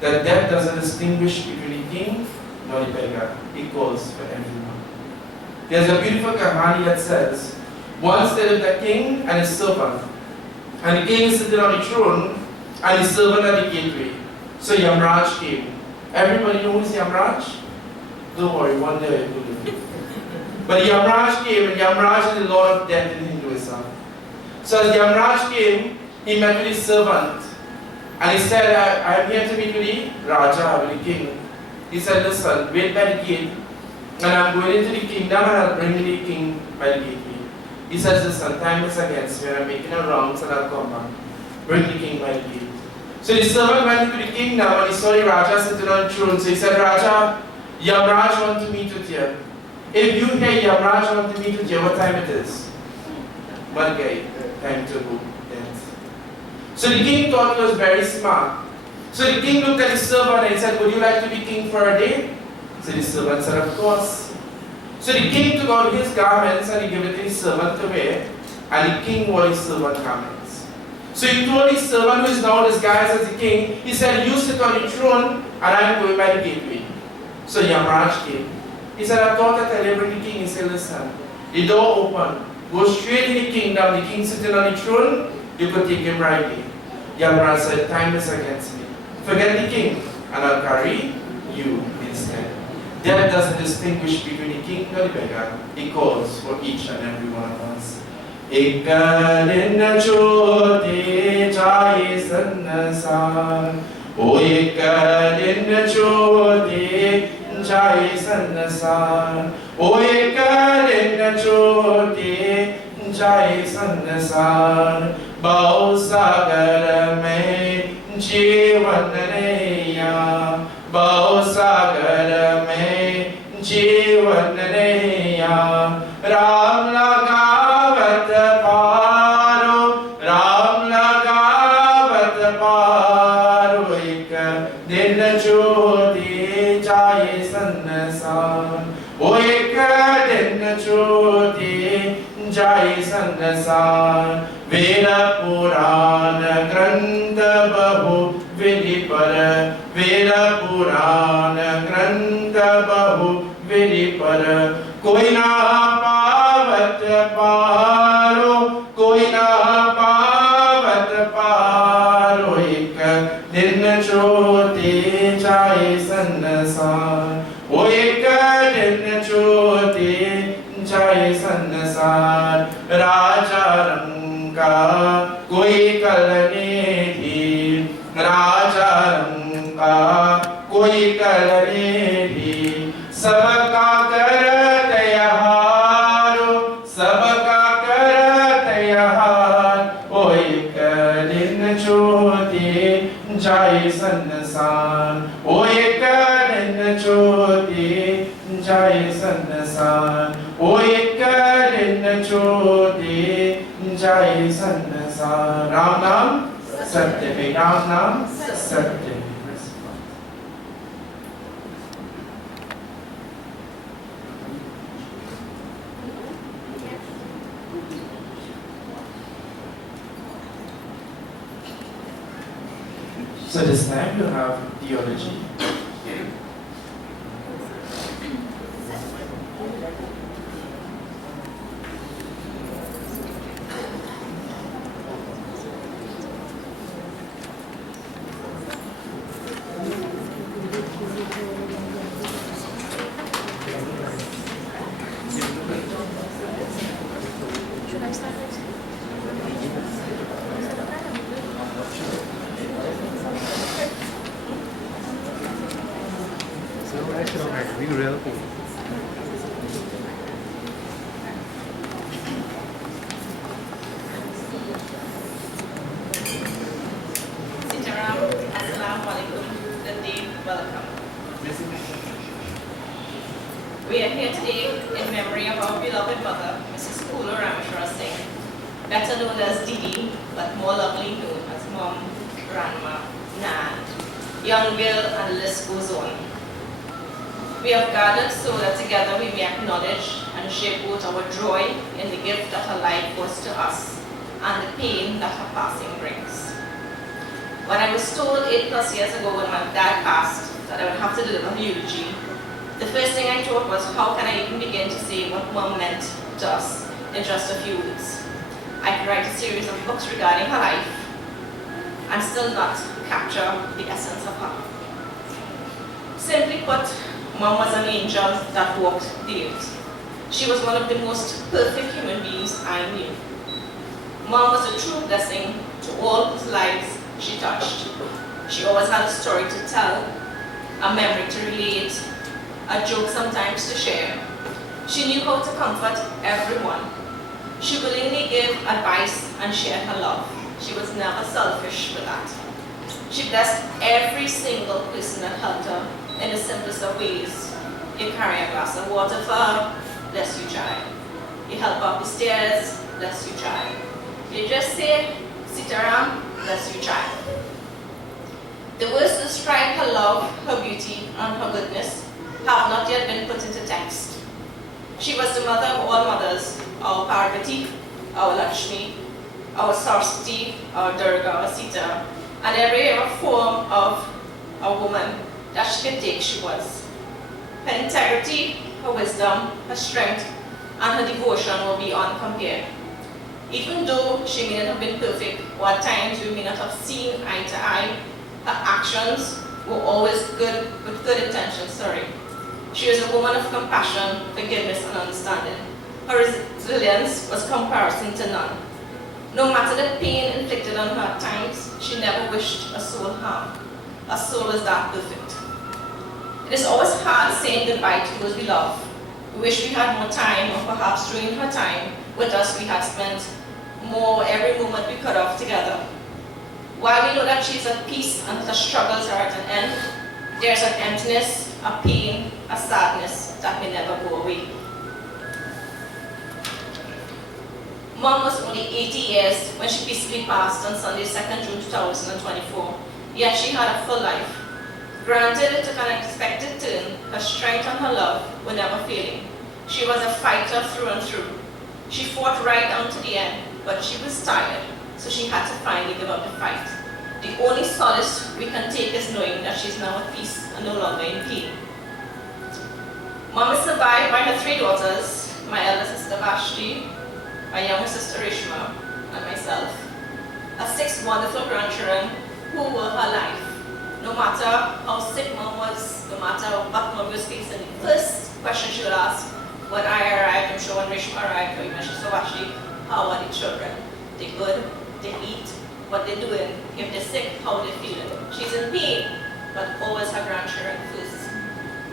that death doesn't distinguish between the king nor the beggar. It calls for everyone. There's a beautiful kahani that says, once there lived a king and his servant, and the king is sitting on the throne, and the servant at the gateway. So Yamraj came. Everybody knows Yamraj? Don't worry, one day I will do. But Yamraj came, and Yamraj is the lord of death in Hinduism. So as Yamraj came, he met with his servant. And he said, I am here to meet with the Raja, with the king. He said, listen, wait by the gate, and I'm going into the kingdom, and I'll bring the king by the gateway. He says, listen, time is against me, I'm making a round, so I'll come back. Bring the king by the gate. So the servant went into the kingdom and he saw the Raja sitting on the throne. So he said, Raja, Yamraj wants to meet with you. If you hear Yamraj wants to meet with you, what time it is? One guy, time to go. Yes. So the king thought he was very smart. So the king looked at his servant and he said, would you like to be king for a day? So the servant said, of course. So the king took out his garments and he gave it to his servant to wear, and the king wore his servant garments. So he told his servant, who is now disguised as the king, he said, you sit on the throne and I am going by the gateway. So Yamraj came. He said, I thought that I bring the king. He said, listen, the door opened, go straight in the kingdom, the king sitting on the throne, you could take him right in. Yamraj said, time is against me. Forget the king and I'll carry you instead. Death doesn't distinguish between the king or the beggar. It calls for each and every one of us. Ekadin chote chai sannasar. O ekadin chote chai sannasar. O ekadin chote chai sannasar. Bao sagar mein jeevan reya. Bao sagar mein jeevan reya. Ram lagavat paro, Ram lagavat paro. Ek din jyoti jai sansar. O ek din jyoti jai sansar. Veda Purana Grantha Bahu Vidipara. Veda Purana Grantha Bahu Vidipara. Koi na pavat paro, koi na pavat paro. Ek din jyoti jai sansar. O ek din jyoti jai sansar. Raja का कोई कल नहीं, राजा रंग का कोई कल नहीं, सबका करत यहार, सबका करत यहार। ओ एक दिन ज्योति जाय संसार, ओ एक दिन ज्योति जाय संसार, ओ एक दिन ज्योति जय संसार। राम नाम सत्य है, राम नाम सत्य है। So this time you have theology. We are here today in memory of our beloved mother, Mrs. Phooloo Rameshwarsingh, better known as Didi, but more lovely known as Mom, Grandma, Nan, young girl, and the list goes on. We have gathered so that together we may acknowledge and share both our joy in the gift that her life was to us and the pain that her passing brings. When I was told 8+ years ago when my dad passed that I would have to deliver a eulogy, the first thing I thought was, how can I even begin to say what Mom meant to us in just a few words? I could write a series of books regarding her life and still not capture the essence of her. Simply put, Mom was an angel that walked the earth. She was one of the most perfect human beings I knew. Mom was a true blessing to all whose lives she touched. She always had a story to tell, a memory to relate, a joke sometimes to share. She knew how to comfort everyone. She willingly gave advice and shared her love. She was never selfish with that. She blessed every single person that helped her in the simplest of ways. You carry a glass of water for her, bless you child. You help up the stairs, bless you child. You just say, Sitaram, bless you child. The words to describe her love, her beauty, and her goodness have not yet been put into text. She was the mother of all mothers, our Parvati, our Lakshmi, our Saraswati, our Durga, our Sita, and every other form of a woman that she could take she was. Her integrity, her wisdom, her strength, and her devotion will be uncompared. Even though she may not have been perfect, or at times we may not have seen eye to eye, her actions were always good, with good intentions, She was a woman of compassion, forgiveness, and understanding. Her resilience was comparison to none. No matter the pain inflicted on her at times, she never wished a soul harm. A soul is that perfect. It is always hard saying goodbye to those we love. We wish we had more time, or perhaps during her time with us we had spent more every moment we could have together. While we know that she is at peace and that her struggles are at an end, there's an emptiness, a pain, a sadness that may never go away. Mom was only 80 years when she peacefully passed on Sunday, 2nd June 2024, yet she had a full life. Granted, it took an unexpected turn, her strength and her love were never failing. She was a fighter through and through. She fought right down to the end, but she was tired, so she had to finally give up the fight. The only solace we can take is knowing that she's now at peace and no longer in pain. Mom is survived by her 3 daughters, my elder sister Vashti, my younger sister Rishma, and myself. Her 6 wonderful grandchildren who were her life. No matter how sick Mom was, no matter what Mom was facing, the first question she would ask when I arrived, I'm sure when Rishma arrived, or even she saw Vashti, how are the children? They good? They eat? What they're doing? If they're sick, how are they feeling? She's in pain, but always her grandchildren first.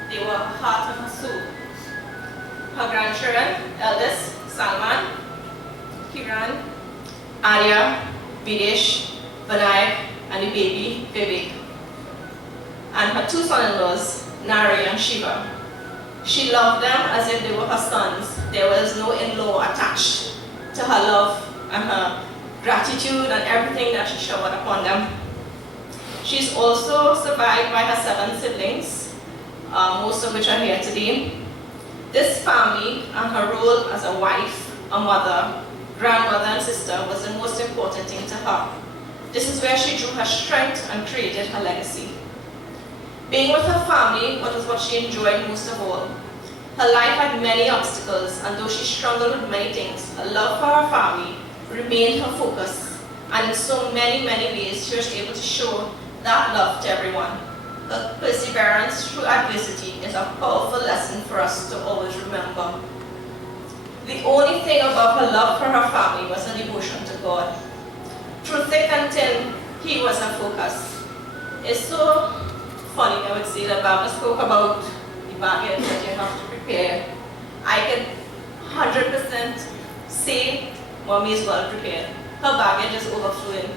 They were her heart and her soul. Her grandchildren, eldest, Salman, Kiran, Arya, Videsh, Vinayak, and the baby, Vivek. And her 2 son-in-laws, Nari and Shiva. She loved them as if they were her sons. There was no in-law attached to her love and her gratitude and everything that she showered upon them. She's also survived by her 7 siblings, most of which are here today. This family and her role as a wife, a mother, grandmother, and sister was the most important thing to her. This is where she drew her strength and created her legacy. Being with her family was what she enjoyed most of all. Her life had many obstacles, and though she struggled with many things, her love for her family remained her focus. And in so many ways, she was able to show that love to everyone. Her perseverance through adversity is a powerful lesson for us to always remember. The only thing above her love for her family was her devotion to God. Through thick and thin, He was her focus. It's so funny, I would say, that Barbara spoke about the baggage that you have to prepare. I can 100% say Mommy is well prepared. Her baggage is overflowing.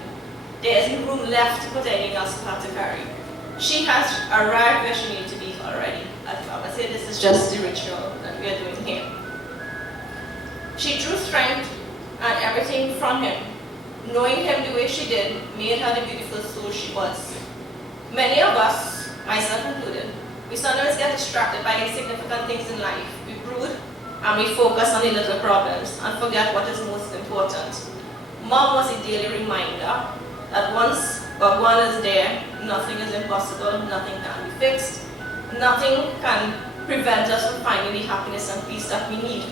There isn't room left to put anything else for her to carry. She has arrived where she needs to be already. As Barbara said, this is just the ritual that we are doing here. She drew strength and everything from him. Knowing him the way she did made her the beautiful soul she was. Many of us, myself included, we sometimes get distracted by insignificant things in life. We brood and we focus on the little problems and forget what is most important. Mom was a daily reminder that once Bhagwan is there, nothing is impossible, nothing can be fixed, nothing can prevent us from finding the happiness and peace that we need.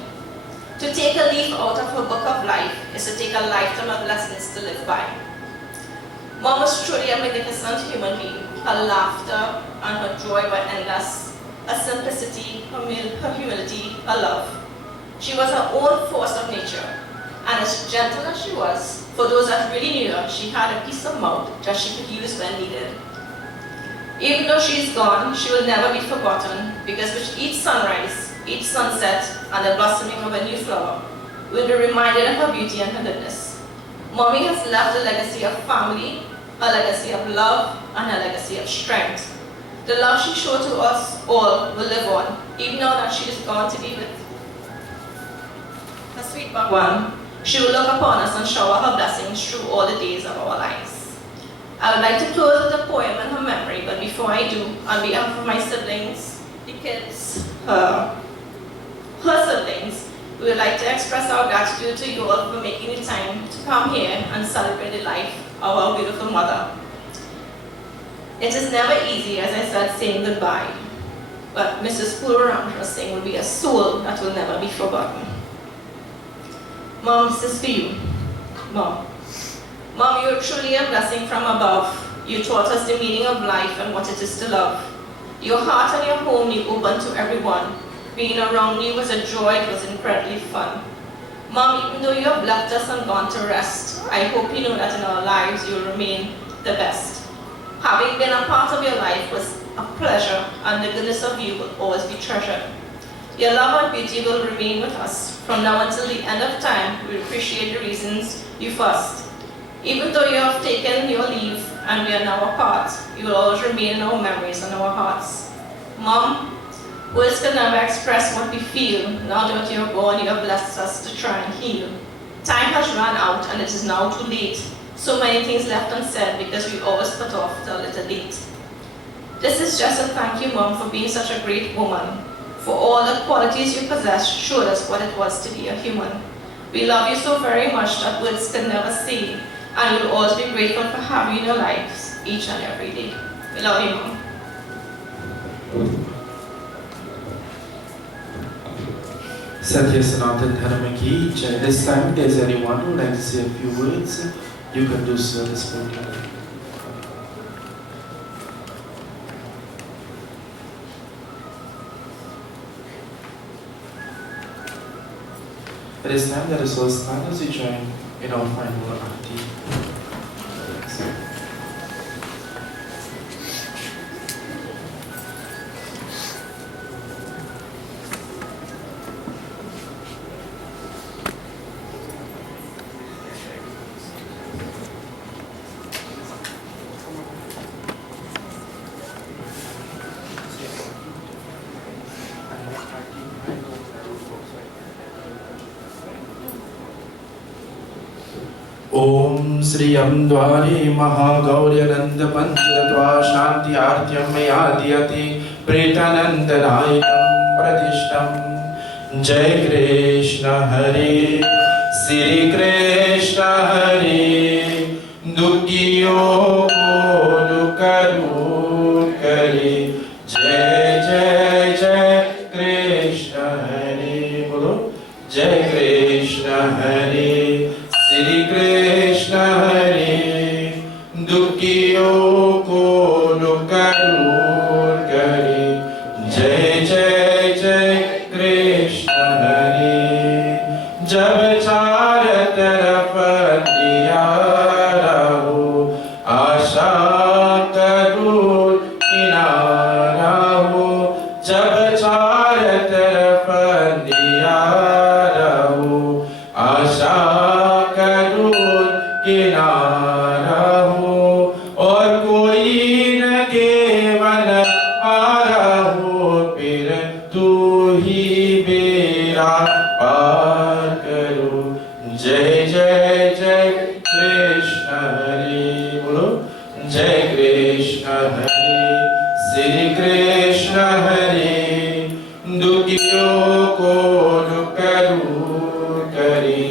To take a leaf out of her book of life is to take a lifetime of lessons to live by. Mom was truly a magnificent human being. Her laughter and her joy were endless. Her simplicity, her humility, her love. She was her own force of nature. And as gentle as she was, for those that really knew her, she had a piece of mouth that she could use when needed. Even though she is gone, she will never be forgotten, because with each sunrise, each sunset, and the blossoming of a new flower, we'll be reminded of her beauty and her goodness. Mommy has left a legacy of family, a legacy of love, and a legacy of strength. The love she showed to us all will live on, even now that she is gone to be with her sweet Bhagwan. She will look upon us and shower her blessings through all the days of our lives. I would like to close with a poem in her memory, but before I do, on behalf of my siblings, the kids, her siblings, we would like to express our gratitude to you all for making the time to come here and celebrate the life of our beautiful mother. It is never easy, as I said, saying goodbye, but Mrs. Phooloo Rameshwarsingh will be a soul that will never be forgotten. Mom, this is for you. Mom. Mom, you are truly a blessing from above. You taught us the meaning of life and what it is to love. Your heart and your home you open to everyone. Being around you was a joy, it was incredibly fun. Mom, even though you have left us and gone to rest, I hope you know that in our lives you will remain the best. Having been a part of your life was a pleasure, and the goodness of you will always be treasured. Your love and beauty will remain with us. From now until the end of time, we appreciate the reasons you fussed. Even though you have taken your leave and we are now apart, you will always remain in our memories and our hearts. Mom, words can never express what we feel. Now that you are gone, you have blessed us to try and heal. Time has run out and it is now too late. So many things left unsaid because we always put off till a little late. This is just a thank you, Mom, for being such a great woman. For all the qualities you possess showed us what it was to be a human. We love you so very much that words can never say, and we'll always be grateful for having you in your lives each and every day. We love you, Mom. Satya Sanatana Dharma Ki Jai. This time, if there's anyone who would like to say a few words, you can do so at this point. It is time that us all stand as we join in our final arati. Om Sri Amdwari Mahagauryanand Panchadva Shanti Artyam Mayadhyati Pretanandanayam Pratishtam Jai Krishna Hare Sri Krishna Hare Dukhi दुखियों को दुख दूर करे। जय जय जय कृष्ण हरे। बोलो जय कृष्ण हरे। श्री कृष्ण हरे। दुखियों को दुख दूर करे। जय जय जय कृष्ण हरे। जब चार तरफ अंधियारा हो, आशा का दूर किनारा हो। जब चार तरफ अंधियारा हो, आशा का दूर किनारा हो। और कोई न केवल आरा हो, फिर तू ही बेड़ा पार करो। जय जय जय कृष्ण हरे। बोलो जय कृष्ण हरे। श्री कृष्ण हरे। दुखियों को दुख दूर करे।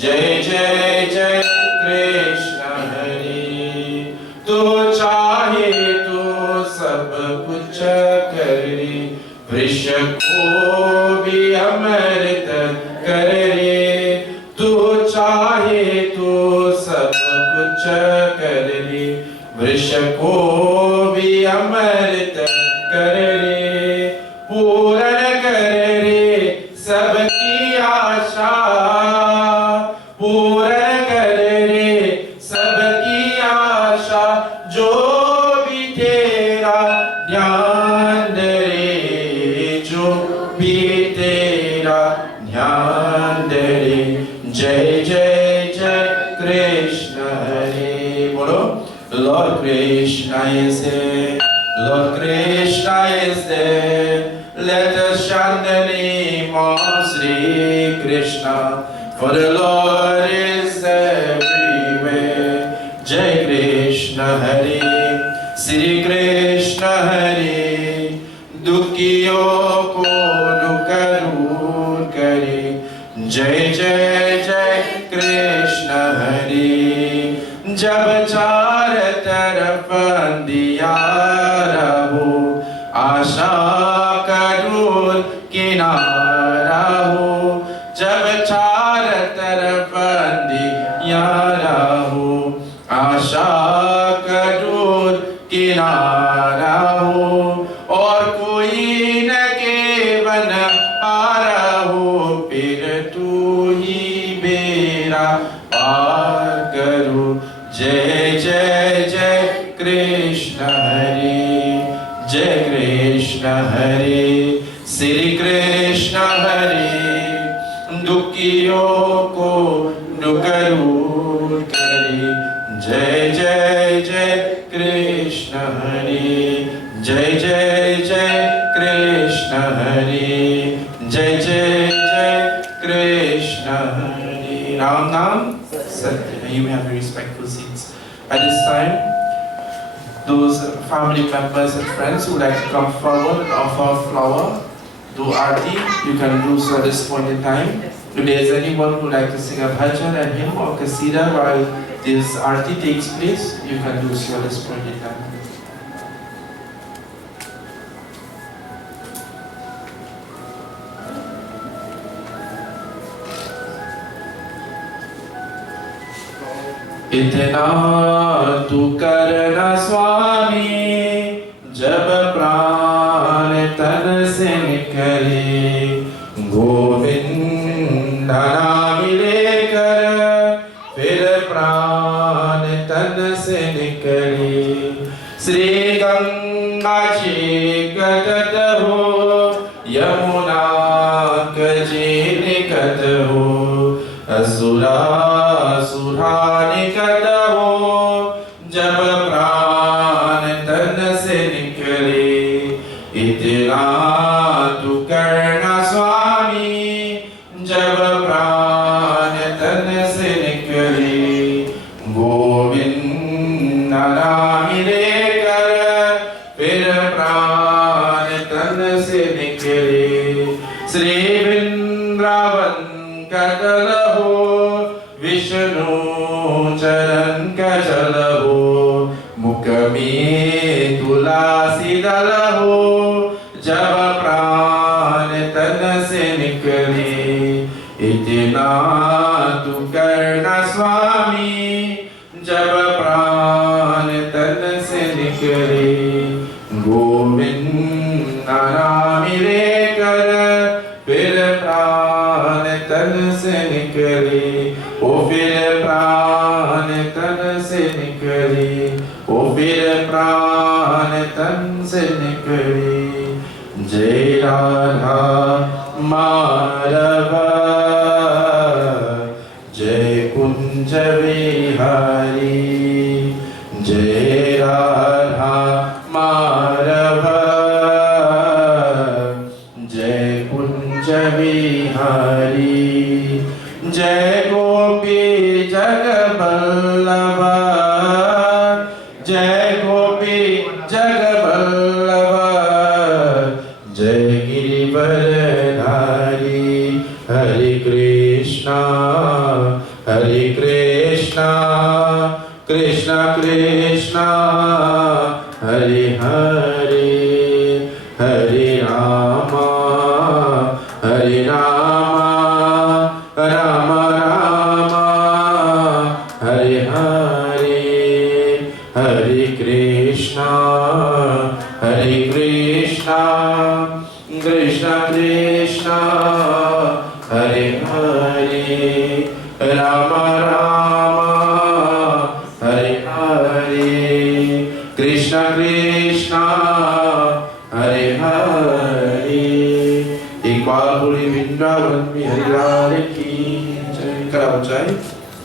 जय जय जय कृष्ण हरे। तो चाहे तो सब कुछ करे, वृक्ष को भी अमृत करे। तो चाहे तो सब कुछ करे, वृक्ष को भी अमृत करे। पूर्ण करे सबकी आशा, पूर्ण करे सबकी आशा। जो भी तेरा ध्यान दे, जो भी तेरा ध्यान दे। जय जय जय कृष्ण हरे। बोलो Lord Krishna is here, Lord Krishna is there. Let us chant the name of Sri Krishna, for the Lord is everywhere. Jai Krishna Hare, Sri Krishna Hare. दुखियों को दुख दूर करे। जय जय जय कृष्ण हरे। जब चार तरफ अंधियारा हो, आशा का दूर किनारा हो। जब चार तरफ अंधियारा हो, आशा का दूर किनारा हो। और कोई न केवल आरा हो, फिर तू ही बेड़ा पार करो। जय जय जय कृष्ण हरे। जय कृष्ण हरे। श्री कृष्ण हरे। दुखियों को दुख दूर करे। जय जय जय कृष्ण हरे। जय जय जय कृष्ण हरे। जय जय जय कृष्ण हरे। राम नाम सत्य है। You may have very respectful seats. At this time, those family members and friends who would like to come forward and offer a flower, do arti, you can do so at this point in time. If there is anyone who would like to sing a bhajan and hymn or kasida while this arti takes place, you can do so at this point in time. इतना तू करना स्वामी, जब प्राण तन से निकले। गोविंद नाम लेकर फिर प्राण तन से निकले। श्री गंगा जी गदत हो, यमुना कजे निकट हो। असुरा सुरा निकट हो, जब प्राण तन से निकले। इतना तू करना स्वामी, जब प्राण तन से निकले। गोविंद नाम लेकर फिर प्राण तन से निकले। श्री वृंदावन कटल हो, विष्णु चरण का जल हो। में तुलसी दल हो जब प्राण तन से निकले इतना तू करना स्वामी जब प्राण तन से निकले गोविंद नाम लेकर फिर प्राण तन से निकले ओ फिर प्राण तन से निकले ओ फिर प्राण तन से निकले जय राधा माधव जय कुंज विहारी जय राधा माधव जय कुंज विहारी जय गोपी जगबल्लभ जय गोपी जगबल्लभ जय गिरिवरधारी हरे कृष्णा कृष्णा कृष्णा हरे हरे हरे रामा राम राम हरे हरे हरे कृष्णा कृष्णा कृष्णा हरे हरे राम राम हरे हरे कृष्णा कृष्णा हरे हरे एक बार बोले वृंदावन में हरिलाल की जय कराओ जय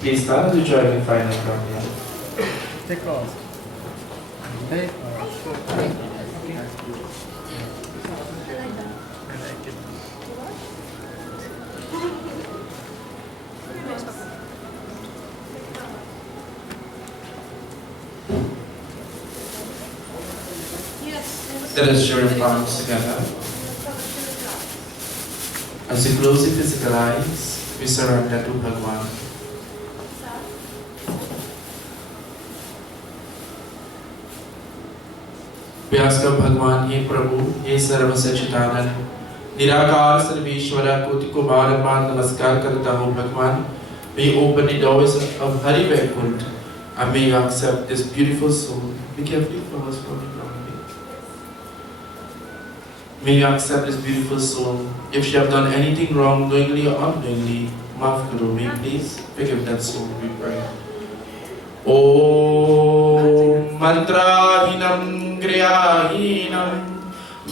please start to join in final count here. Take off. Take off. Let us join palms together. As we close the physical eyes, we surrender to Bhagwan. व्यास का भगवान हे प्रभु हे सर्व सच्चिदानंद निराकार सर्वेश्वर कोटि को बार-बार नमस्कार करता हूँ भगवान. May you open the doors of Hari Vaikunt and may you accept this beautiful soul. Be careful flowers for me. May you accept this beautiful soul. If she have done anything wrong, knowingly or unknowingly, maaf karo me, please forgive that soul. We pray. Om mantrahinam kriyahinam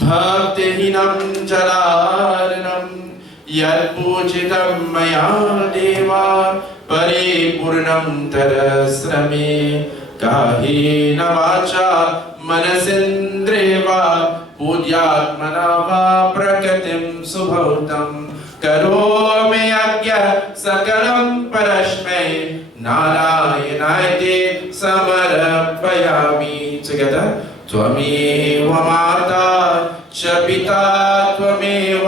bhaktihinam jalaranam yad pujitam maya deva paripurnam tarasrame kahena vacha manasindreva पूज्यात्मना वा प्रकृतिं सुभौतं करोमि यज्ञ सकलं परस्मै नारायणाय समर्पयामि. Together. त्वमेव माता च पिता त्वमेव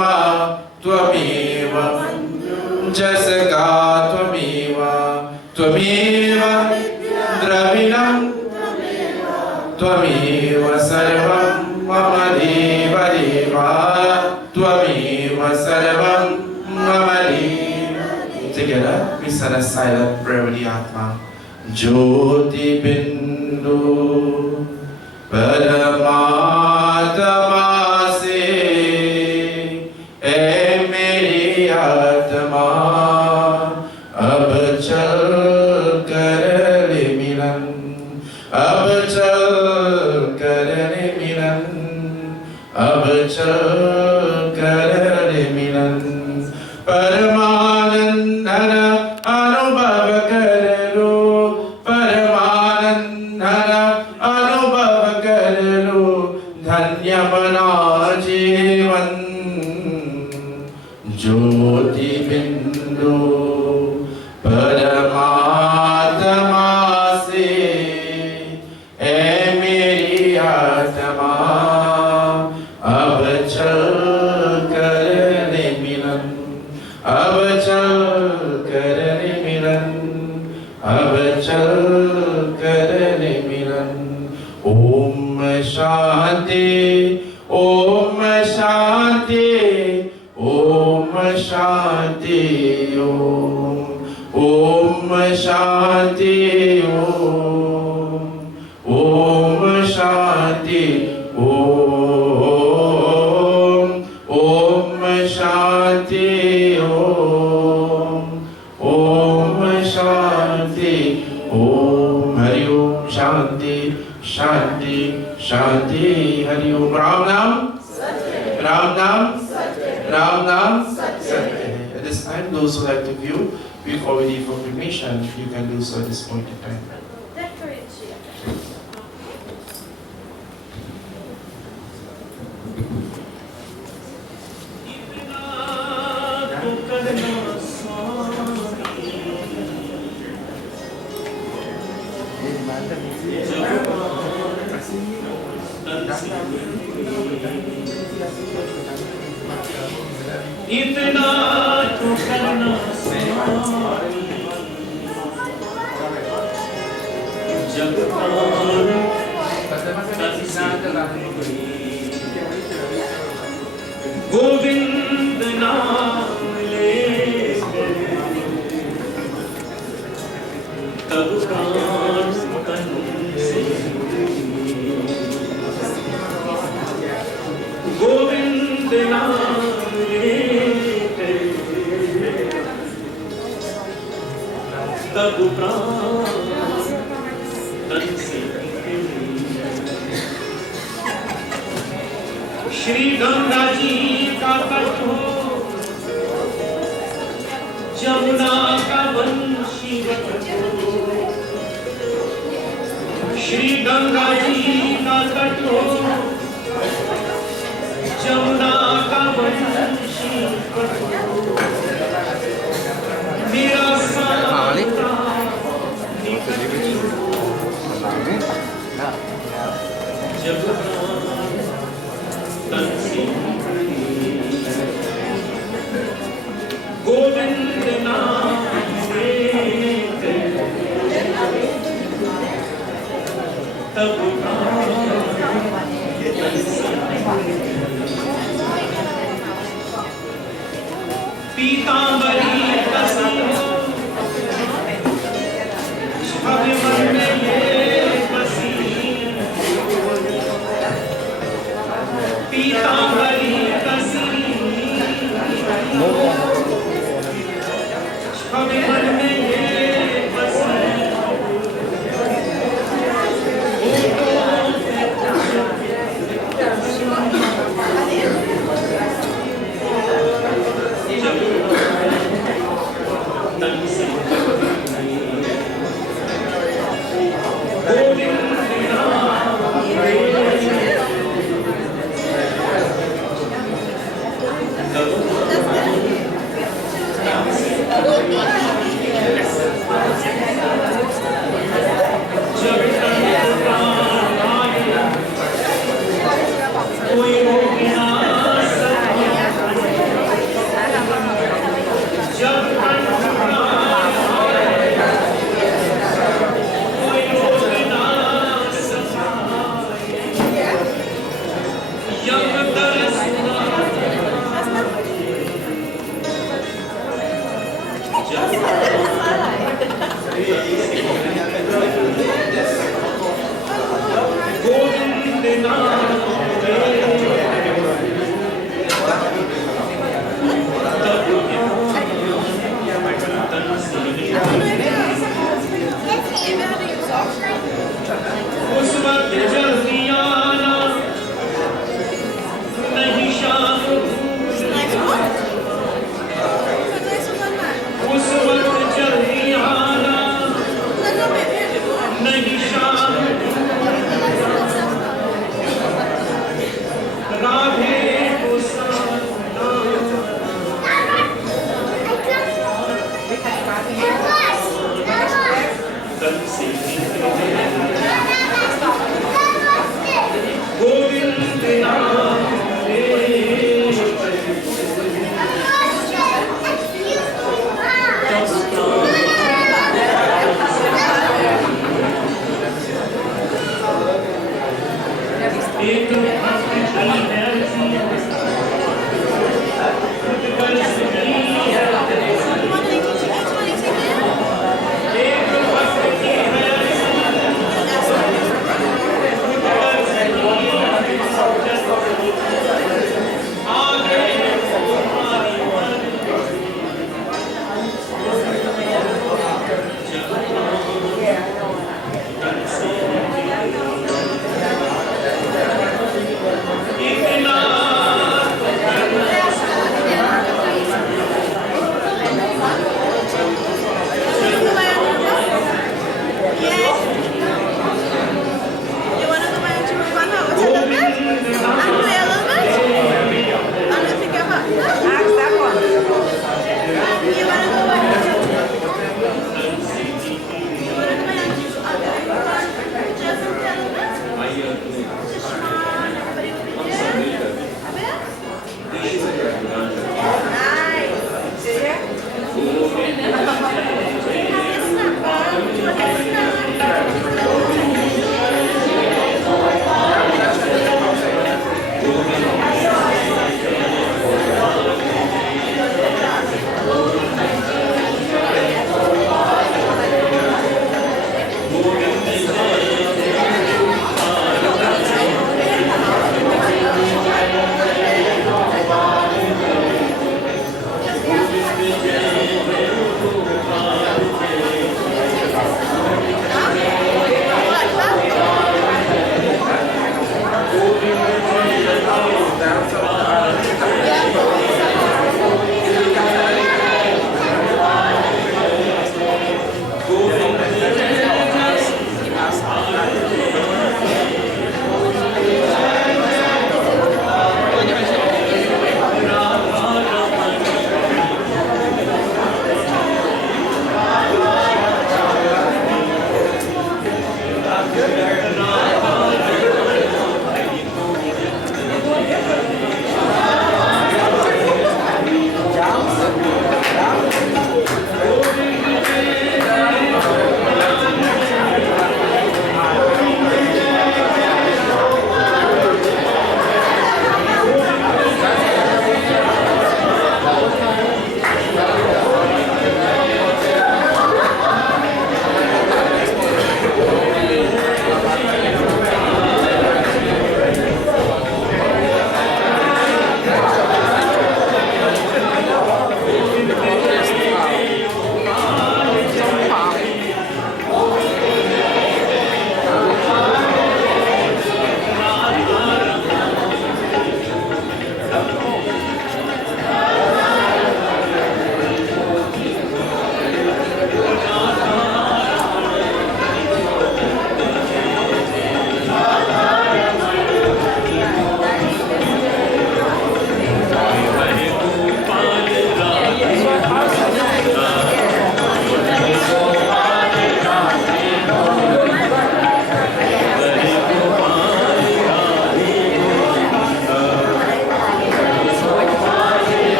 जसका त्वमेव द्रविणं त्वमेव सर्वं मम देव देवा त्वमेव सर्वं मम देव. Together we said a silent prayer with the Atma. Jyoti bindu paramatma se ए मेरी आत्मा अब चल कर ले मिलन अब चल कर ले मिलन अब चल कर ले मिलन परमानंद अनुभव कर लो परमानंद अनुभव कर लो धन्य बना जीवन ज्योति बिंदु परमात्मा से ए मेरी आत्मा अब चल कर ले मिलन अब चल कर ले मिलन अब चल कर ले मिलन शांति ओम शांति ओम शांति ओम शांति ओम शांति ओम हरि ओम शांति शांति शांति हरि ओम राम नाम राम नाम सत्य है. At this time, those who like to view, we call ready for cremation. You can do so at this point in time. इतना तो करना जब गोविंद नाम ले तब प्राण तन से गोविंद नाम तब प्राण तन से श्री गंगा जी का तट हो जमुना का वंशी वट हो श्री गंगा जी का तट हो जमुना का वंशी वट हो मेरा जब गोविंद नाम तब पीतांबरी कसी मन में ये बसी पीतांबरी कसी मन में ये बसी उस वक्त जल्दी आना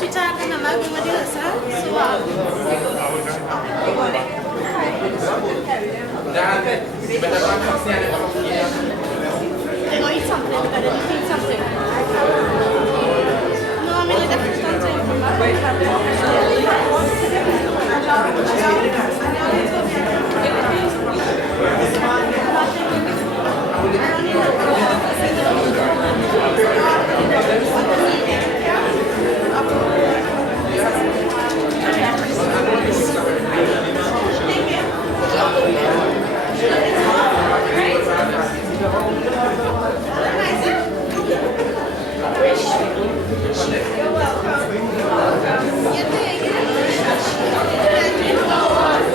Sweetheart, remember we were doing so go eat something, but then you eat something. No, I mean like the first You're welcome.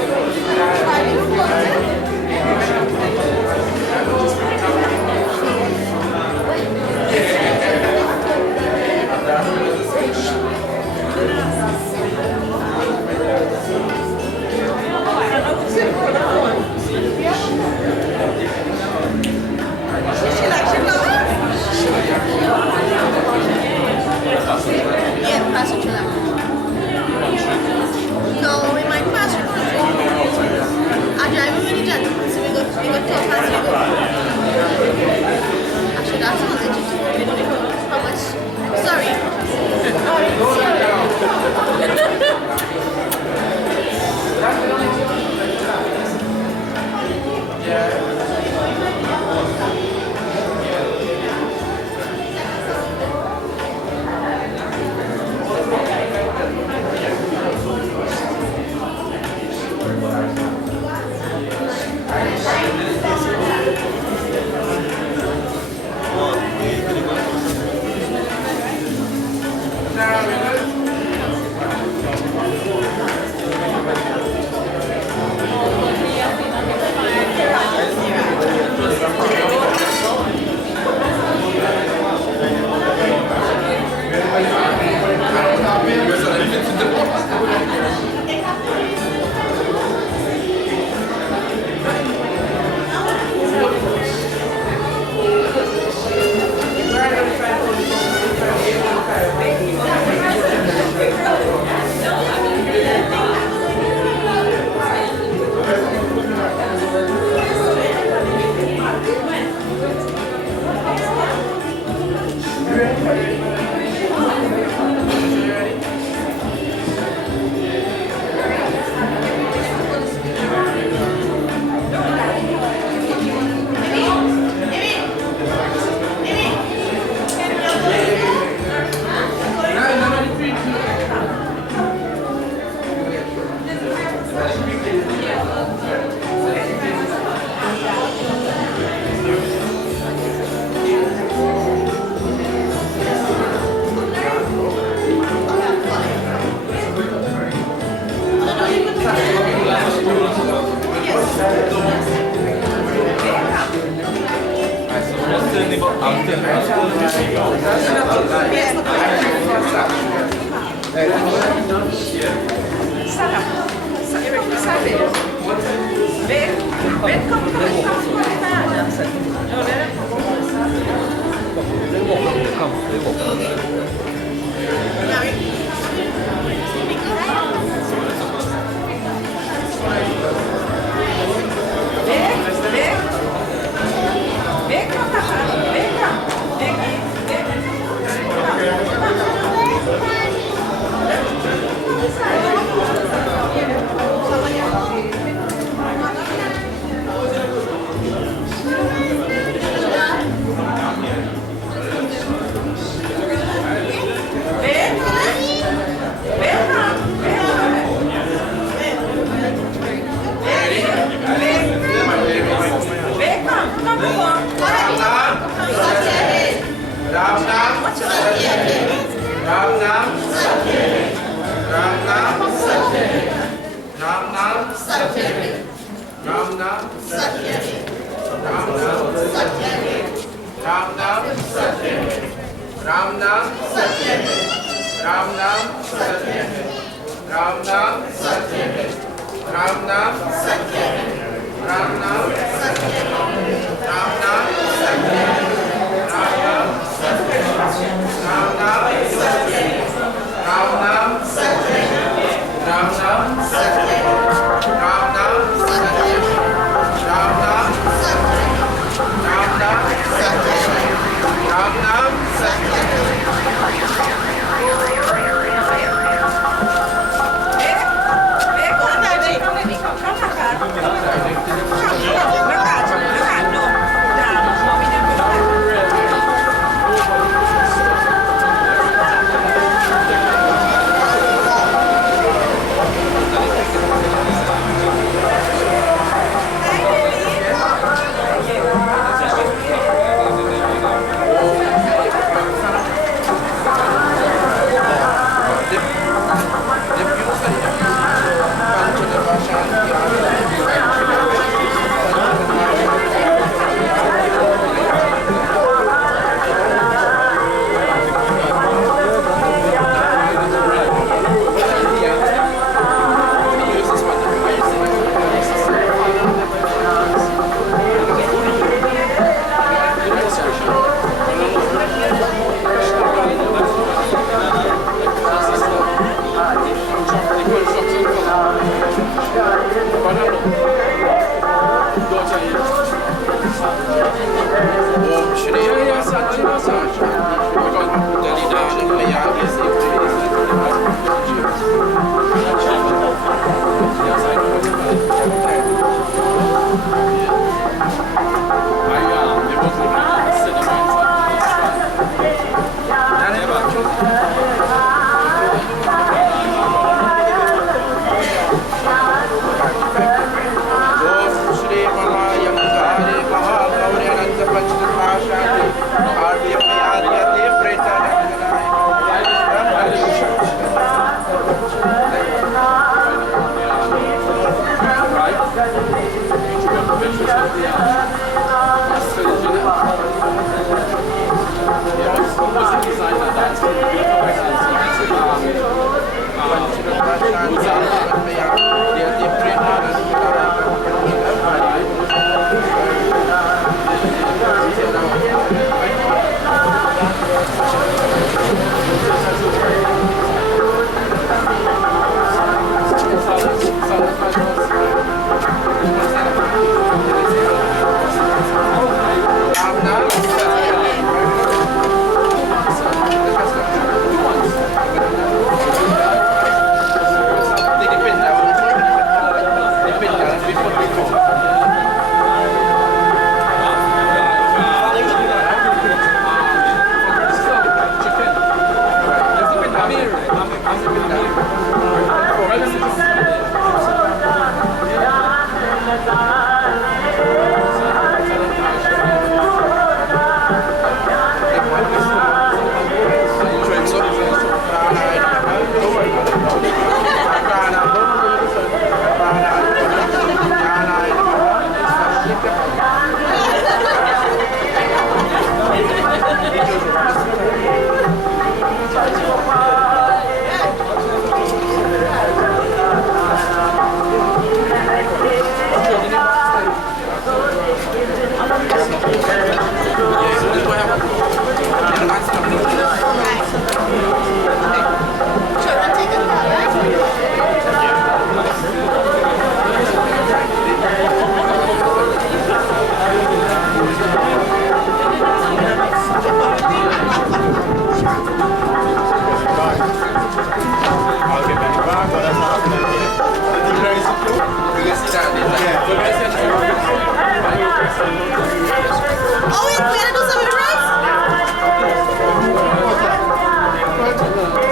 Oh, wait, we gotta do some with rice?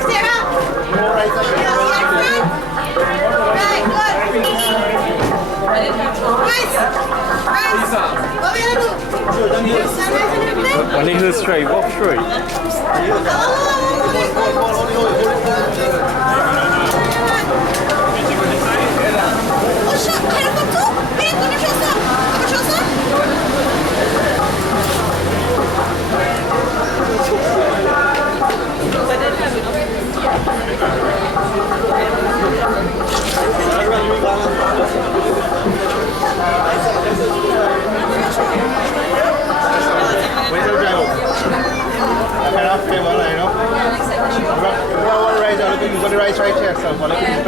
Sarah? Yeah, friend? Right, good. Rice. What we gonna do? Sunrise and everything? วันนี้คือ straight walk through Oh, shit, can I come too? Wait, let me show some. Let me show some. Where's the driver? I cannot pay well, you know. What rice? You got the rice right here, so I'm looking at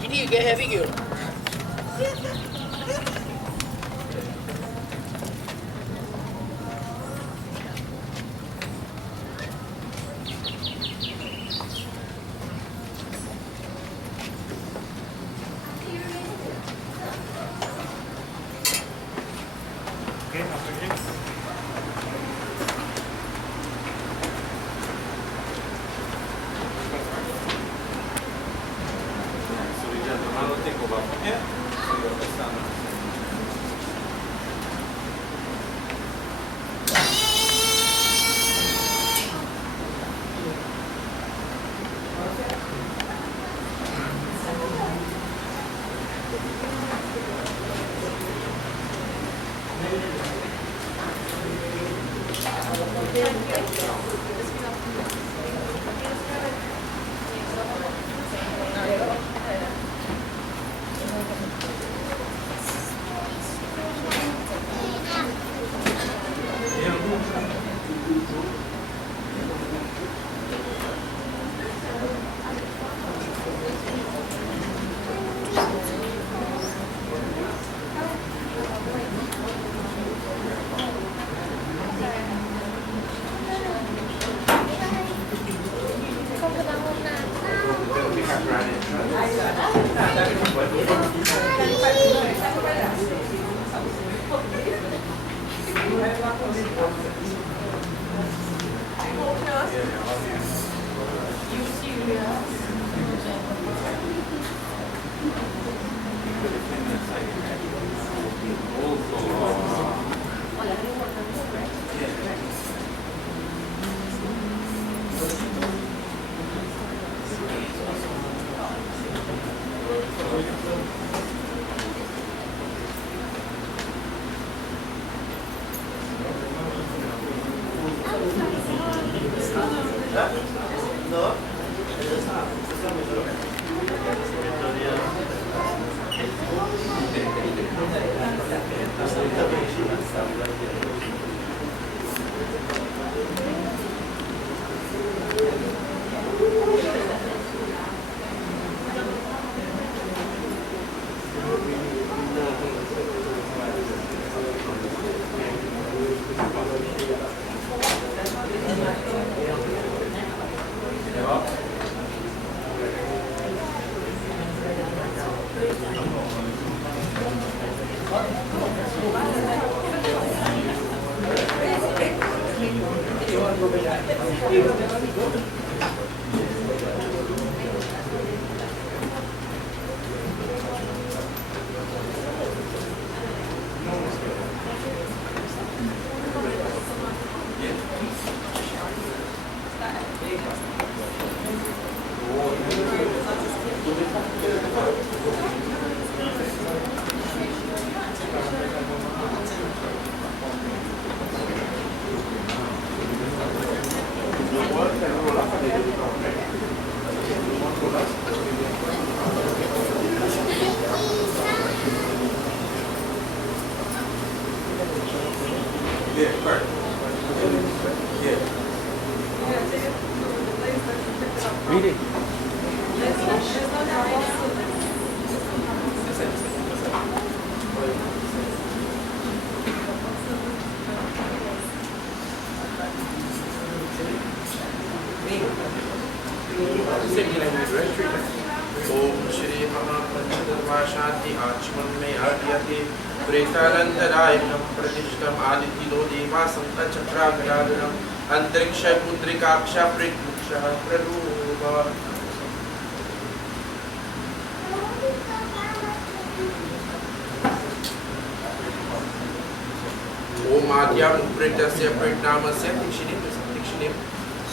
Didi, get heavy, girl.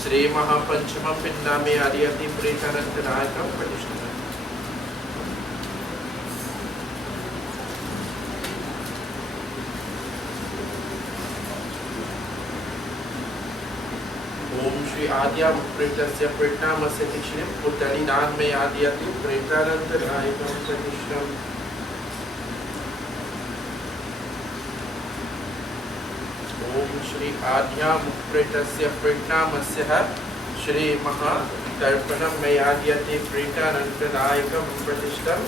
Sri Mahapanchama Pinname Adiyati Pretanantanayakam Pradishtam. Om Shri Adya Pretasya Pritnamasya Tikshinim Puttani Nanme Adiyati Pretanantanayakam Pradishtam. Om Shri Adya Pretasya Pritnamasya Shri Maha Tarpanam Mayadhyati Pretanantanayakam Pradishtam.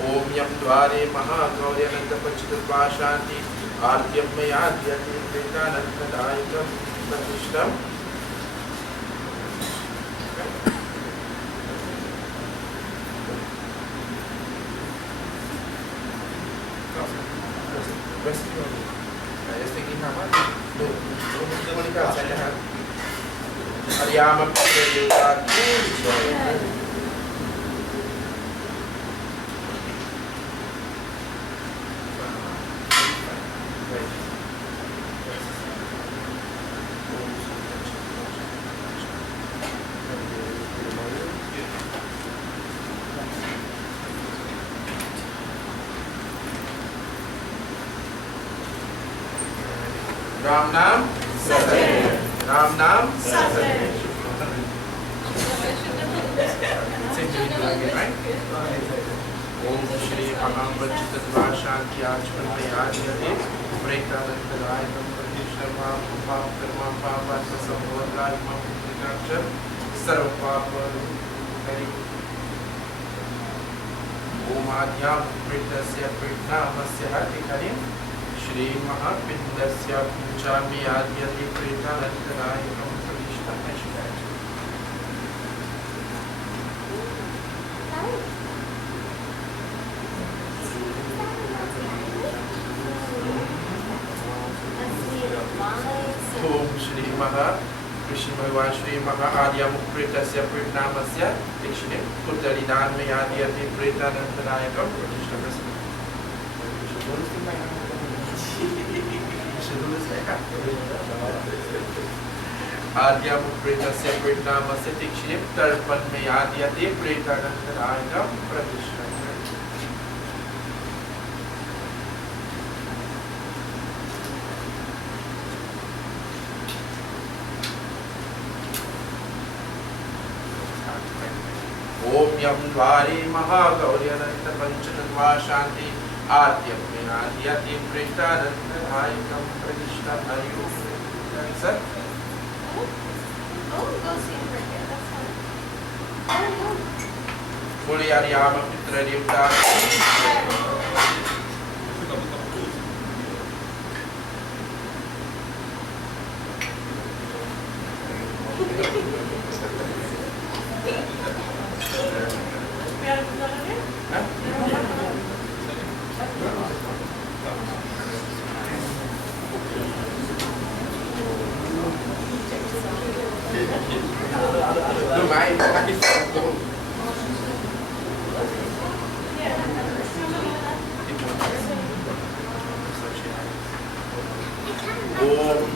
Om Yam Dware Maha Gauryananda Pachitabhashanti Artyam Mayadhyati Pretanantanayakam Pradishtam. Ram Nam Satya. Ram Nam Satya. Right? Om Shri Mahapanchatattva-shanti Achmanayadhyati Pretanantanayakam Pradishtam Papa Karma Papa Samvodayamam Pradikaksham Sarva Papa Hari. Om Adhyam Pretasya Pritnamasya Hatikarim Shri Mahapindasya Punchami Adhyati Pretanantanayakam Pradishtam. Om Shri Maha Krishna Bhagavan Shri Maha Adya Mukritasya Pritnamasya Dikshinim Puttaridan Mayadhyati Pretanantanayakam Pradishtam. आद्यामुप्रेतस्य प्रेतनामस्य तिक्षिप तर्पणमयाद्यते प्रेतानन्तरायं प्रतिष्ठते ओम यम द्वारे महागौरी अनंत पंचतत्वा शांति आद्यम में आद्यते प्रेतानंतरायं प्रतिष्ठा हरिओ sir Oh, go see him right there. That's fine. Oh, Mulyariyama Pitra Devta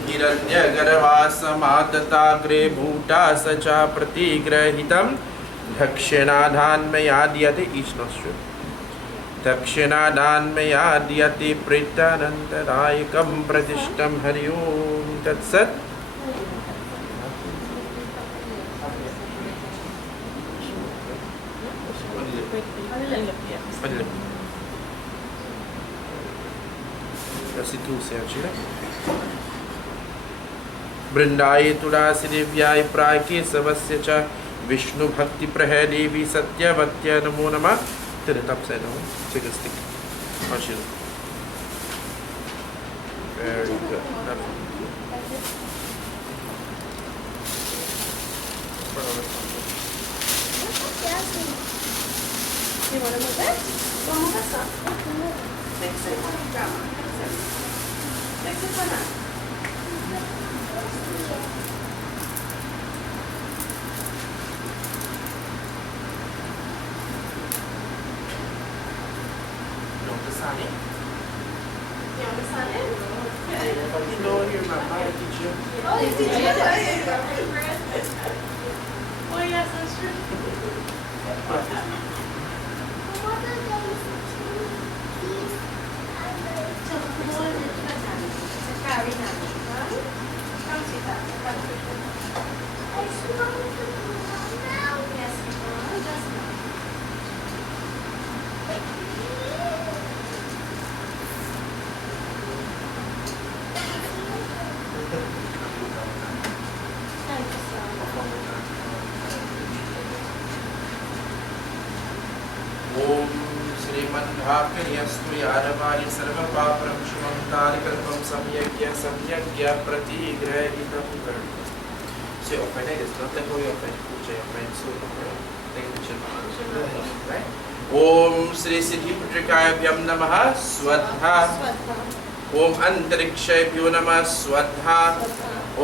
हिरण्यगर्भासमादताग्रे भूता सचा प्रतिग्रहितं दक्षिणादान्मयाद्यते ईश्नश्च दक्षिणादान्मयाद्यते प्रेतानन्तरायकं प्रतिष्ठं हरि ओम तत्सत् वृंदाय तुलासी दिव्याय प्राके सवस्य च विष्णु भक्ति प्रह देवी सत्यवत्य नमो नमः तेरे तप से नमो take a stick very good you want to move it? Go move it up. Fix it for me, Grandma. Fix it for now. You understand it? you know here my teacher Oh, you teach it? Oh yes, that's true. ओम श्रीमन्धाकर्यस्तु यादवारि सर्वपापं शुभं तारकल्पं सम्यज्ञ प्रतिग्रहितं कर्म so your friend is not let go your friend puja your friend so take the children right ओम श्री सिद्धि पुत्रिकाभ्यं नमः स्वधा ओम अंतरिक्षेभ्यो नमः स्वधा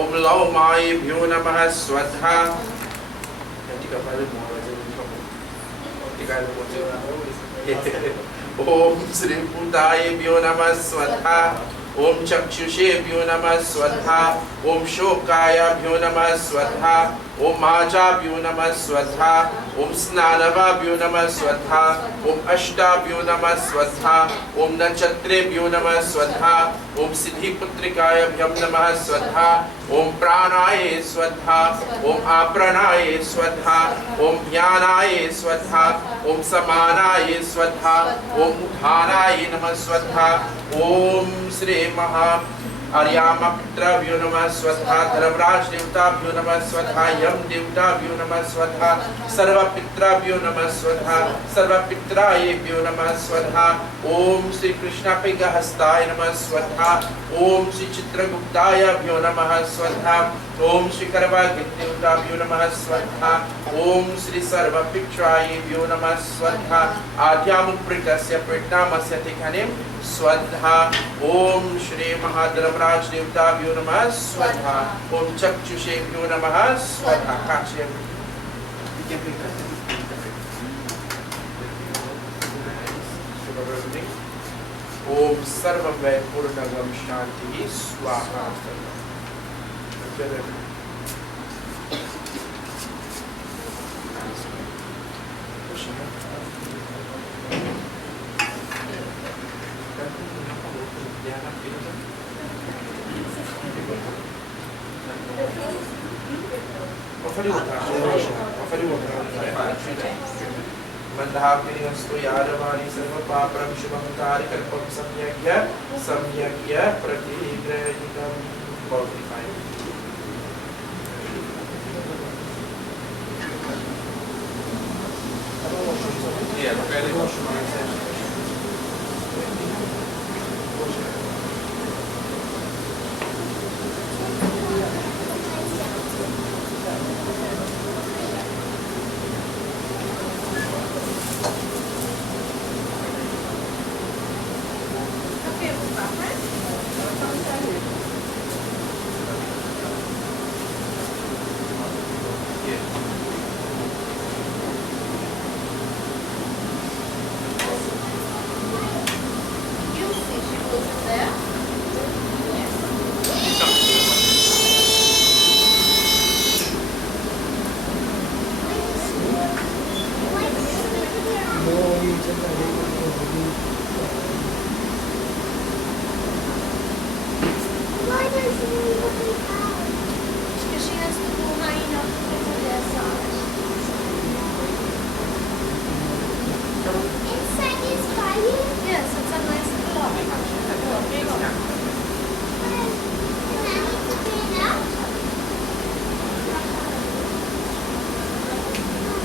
ओम लौमायेभ्यो नमः स्वधा ओम श्री पुतायेभ्यो नमः स्वधा ओम चक्षुषेभ्यो नमः स्वधा ओम शोकायाभ्यो नमः स्वधा ओम माजाभ्यो नमः स्वधा ओम स्नानवाभ्यो नमः स्वधा ओम अष्टाभ्यो नमः स्वधा ओम नक्षत्रेभ्यो नमः स्वधा ओम सिद्धिपुत्रिकायाभ्यो नमः स्वधा ओम प्राणाय स्वधा ओम आप्राणाय स्वधा ओम ज्ञानाय स्वधा ओम समानाय स्वधा ओम उद्धानाय नमः स्वधा ओम श्री महा आर्यामा पितृभ्यो नमः स्वधा धर्मराज देवताभ्यो नमः स्वधा यम देवताभ्यो नमः स्वधा सर्व पितृभ्यो नमः स्वधा सर्व पितरायेभ्यो नमः स्वधा ओम श्री कृष्णापिगहस्ताय नमः स्वधा ओम श्री चित्रगुप्तायभ्यो नमः स्वधा ओम श्री करवागिदेवताभ्यो नमः स्वधा ओम श्री सर्व पितरायेभ्यो नमः स्वधा आद्यामुप्रेतस्य प्रेतनामस्य तिखनिं स्वधा ओम श्री महाधर्मराज देवताभ्यो नमः स्वधा ओम चक्षुषेभ्यो नमः स्वधा ओम सर्ववै पूर्णगम शांति स्वाहा मंदाकिनीस्तु यादवानी सर्व पापरम Shubham कार्यकल्पम सम्यग्य प्रतिग्रहितम qualify. Yeah, fairly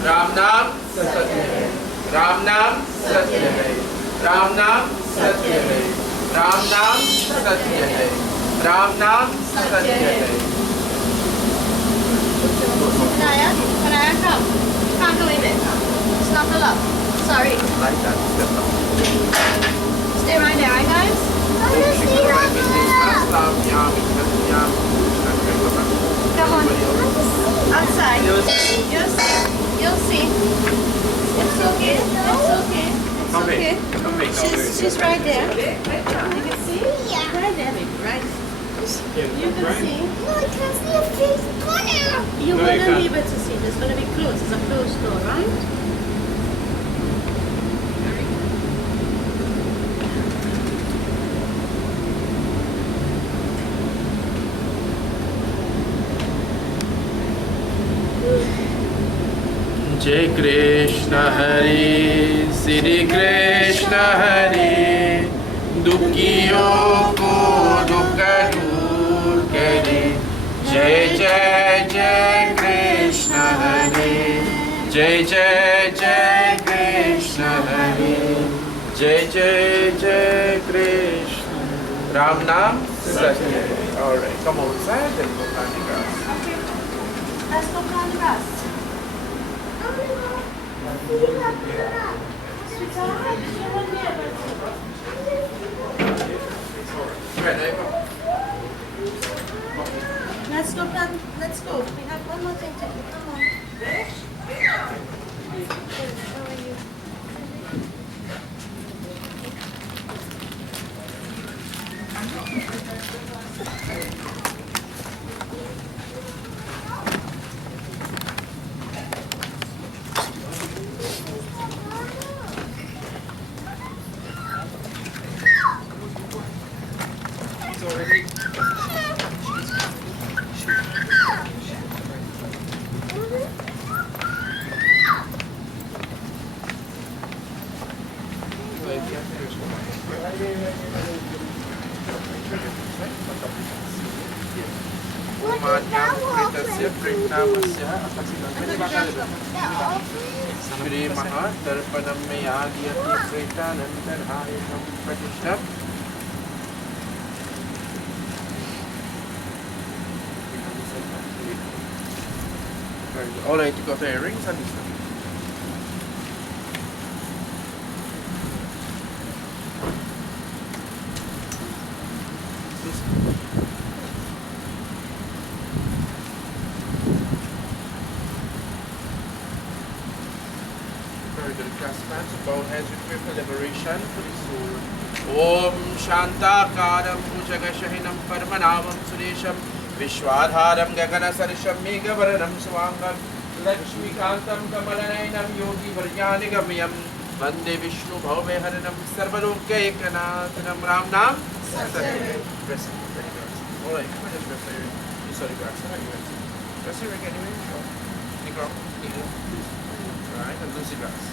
Ram नाम सत्य है, राम नाम सत्य है, राम नाम सत्य है, राम नाम सत्य है, राम नाम सत्य है। Kanaya, come. Can't go in it. It's not the love. Sorry. Like that, step up. Stay right there, right, guys? Come on. Outside. You'll see. It's okay. It's okay. It's okay. She's right there. You can see? Yeah. Right there, baby. Right. You can see. No, I can't see a face. You're going to be able to see. There's going to be closed. It's a closed door, right? जय कृष्ण हरे श्री कृष्ण हरे दुखियों को दुख दूर करे जय जय जय कृष्ण हरे जय जय जय कृष्ण हरे जय जय जय कृष्ण राम नाम सत्य है। All right, come outside and go plant the grass. Okay. Let's go plant the grass. Let's go plant. Let's go. We have one more thing to do. Come on. How are you? All right, you got the earrings and this one. Very good class man. So bow heads with pure liberation for the soul. Om Shantakaram Bhujagashahinam Parmanamam Suresham Vishwadharam Gaganasarisham Megavaranam Swangam Lakshmikantam Kamalayanam Yogi Varjanigamyam Vande Vishnu Bhavaharanam Sarvalokya Ekanatanam Ram Nam Satya. All right, come on, just rest. You saw the grass, right? That's it, Rick, anyway. Nick Rock, right, and Lucy Grass.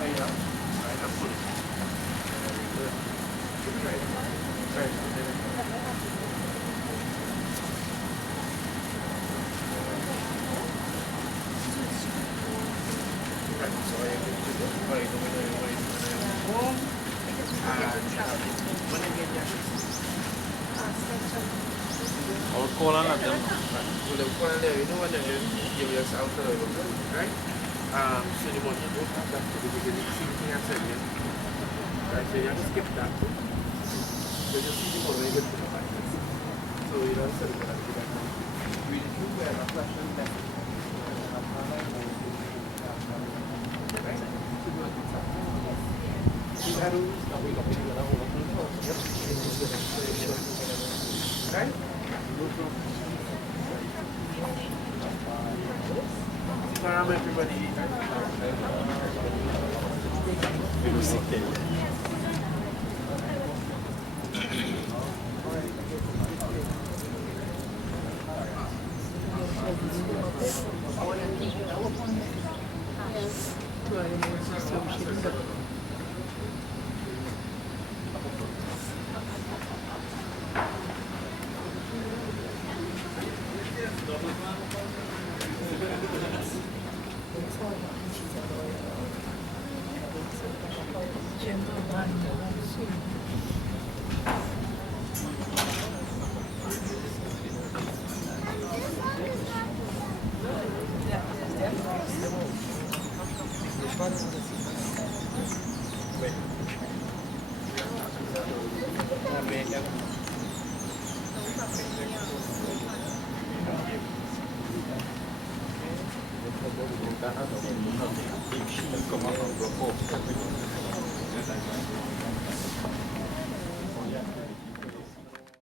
Right, and pull it. Very good. Right. Very good. Or call on them. You know what you give yourself a little bit, right? Ceremony, you don't have that to the beginning. Same thing I said, yeah? Right, so you have to skip that. So just see the whole way with the practice. So you don't say that you got to read it through where a question message. Right? Everybody.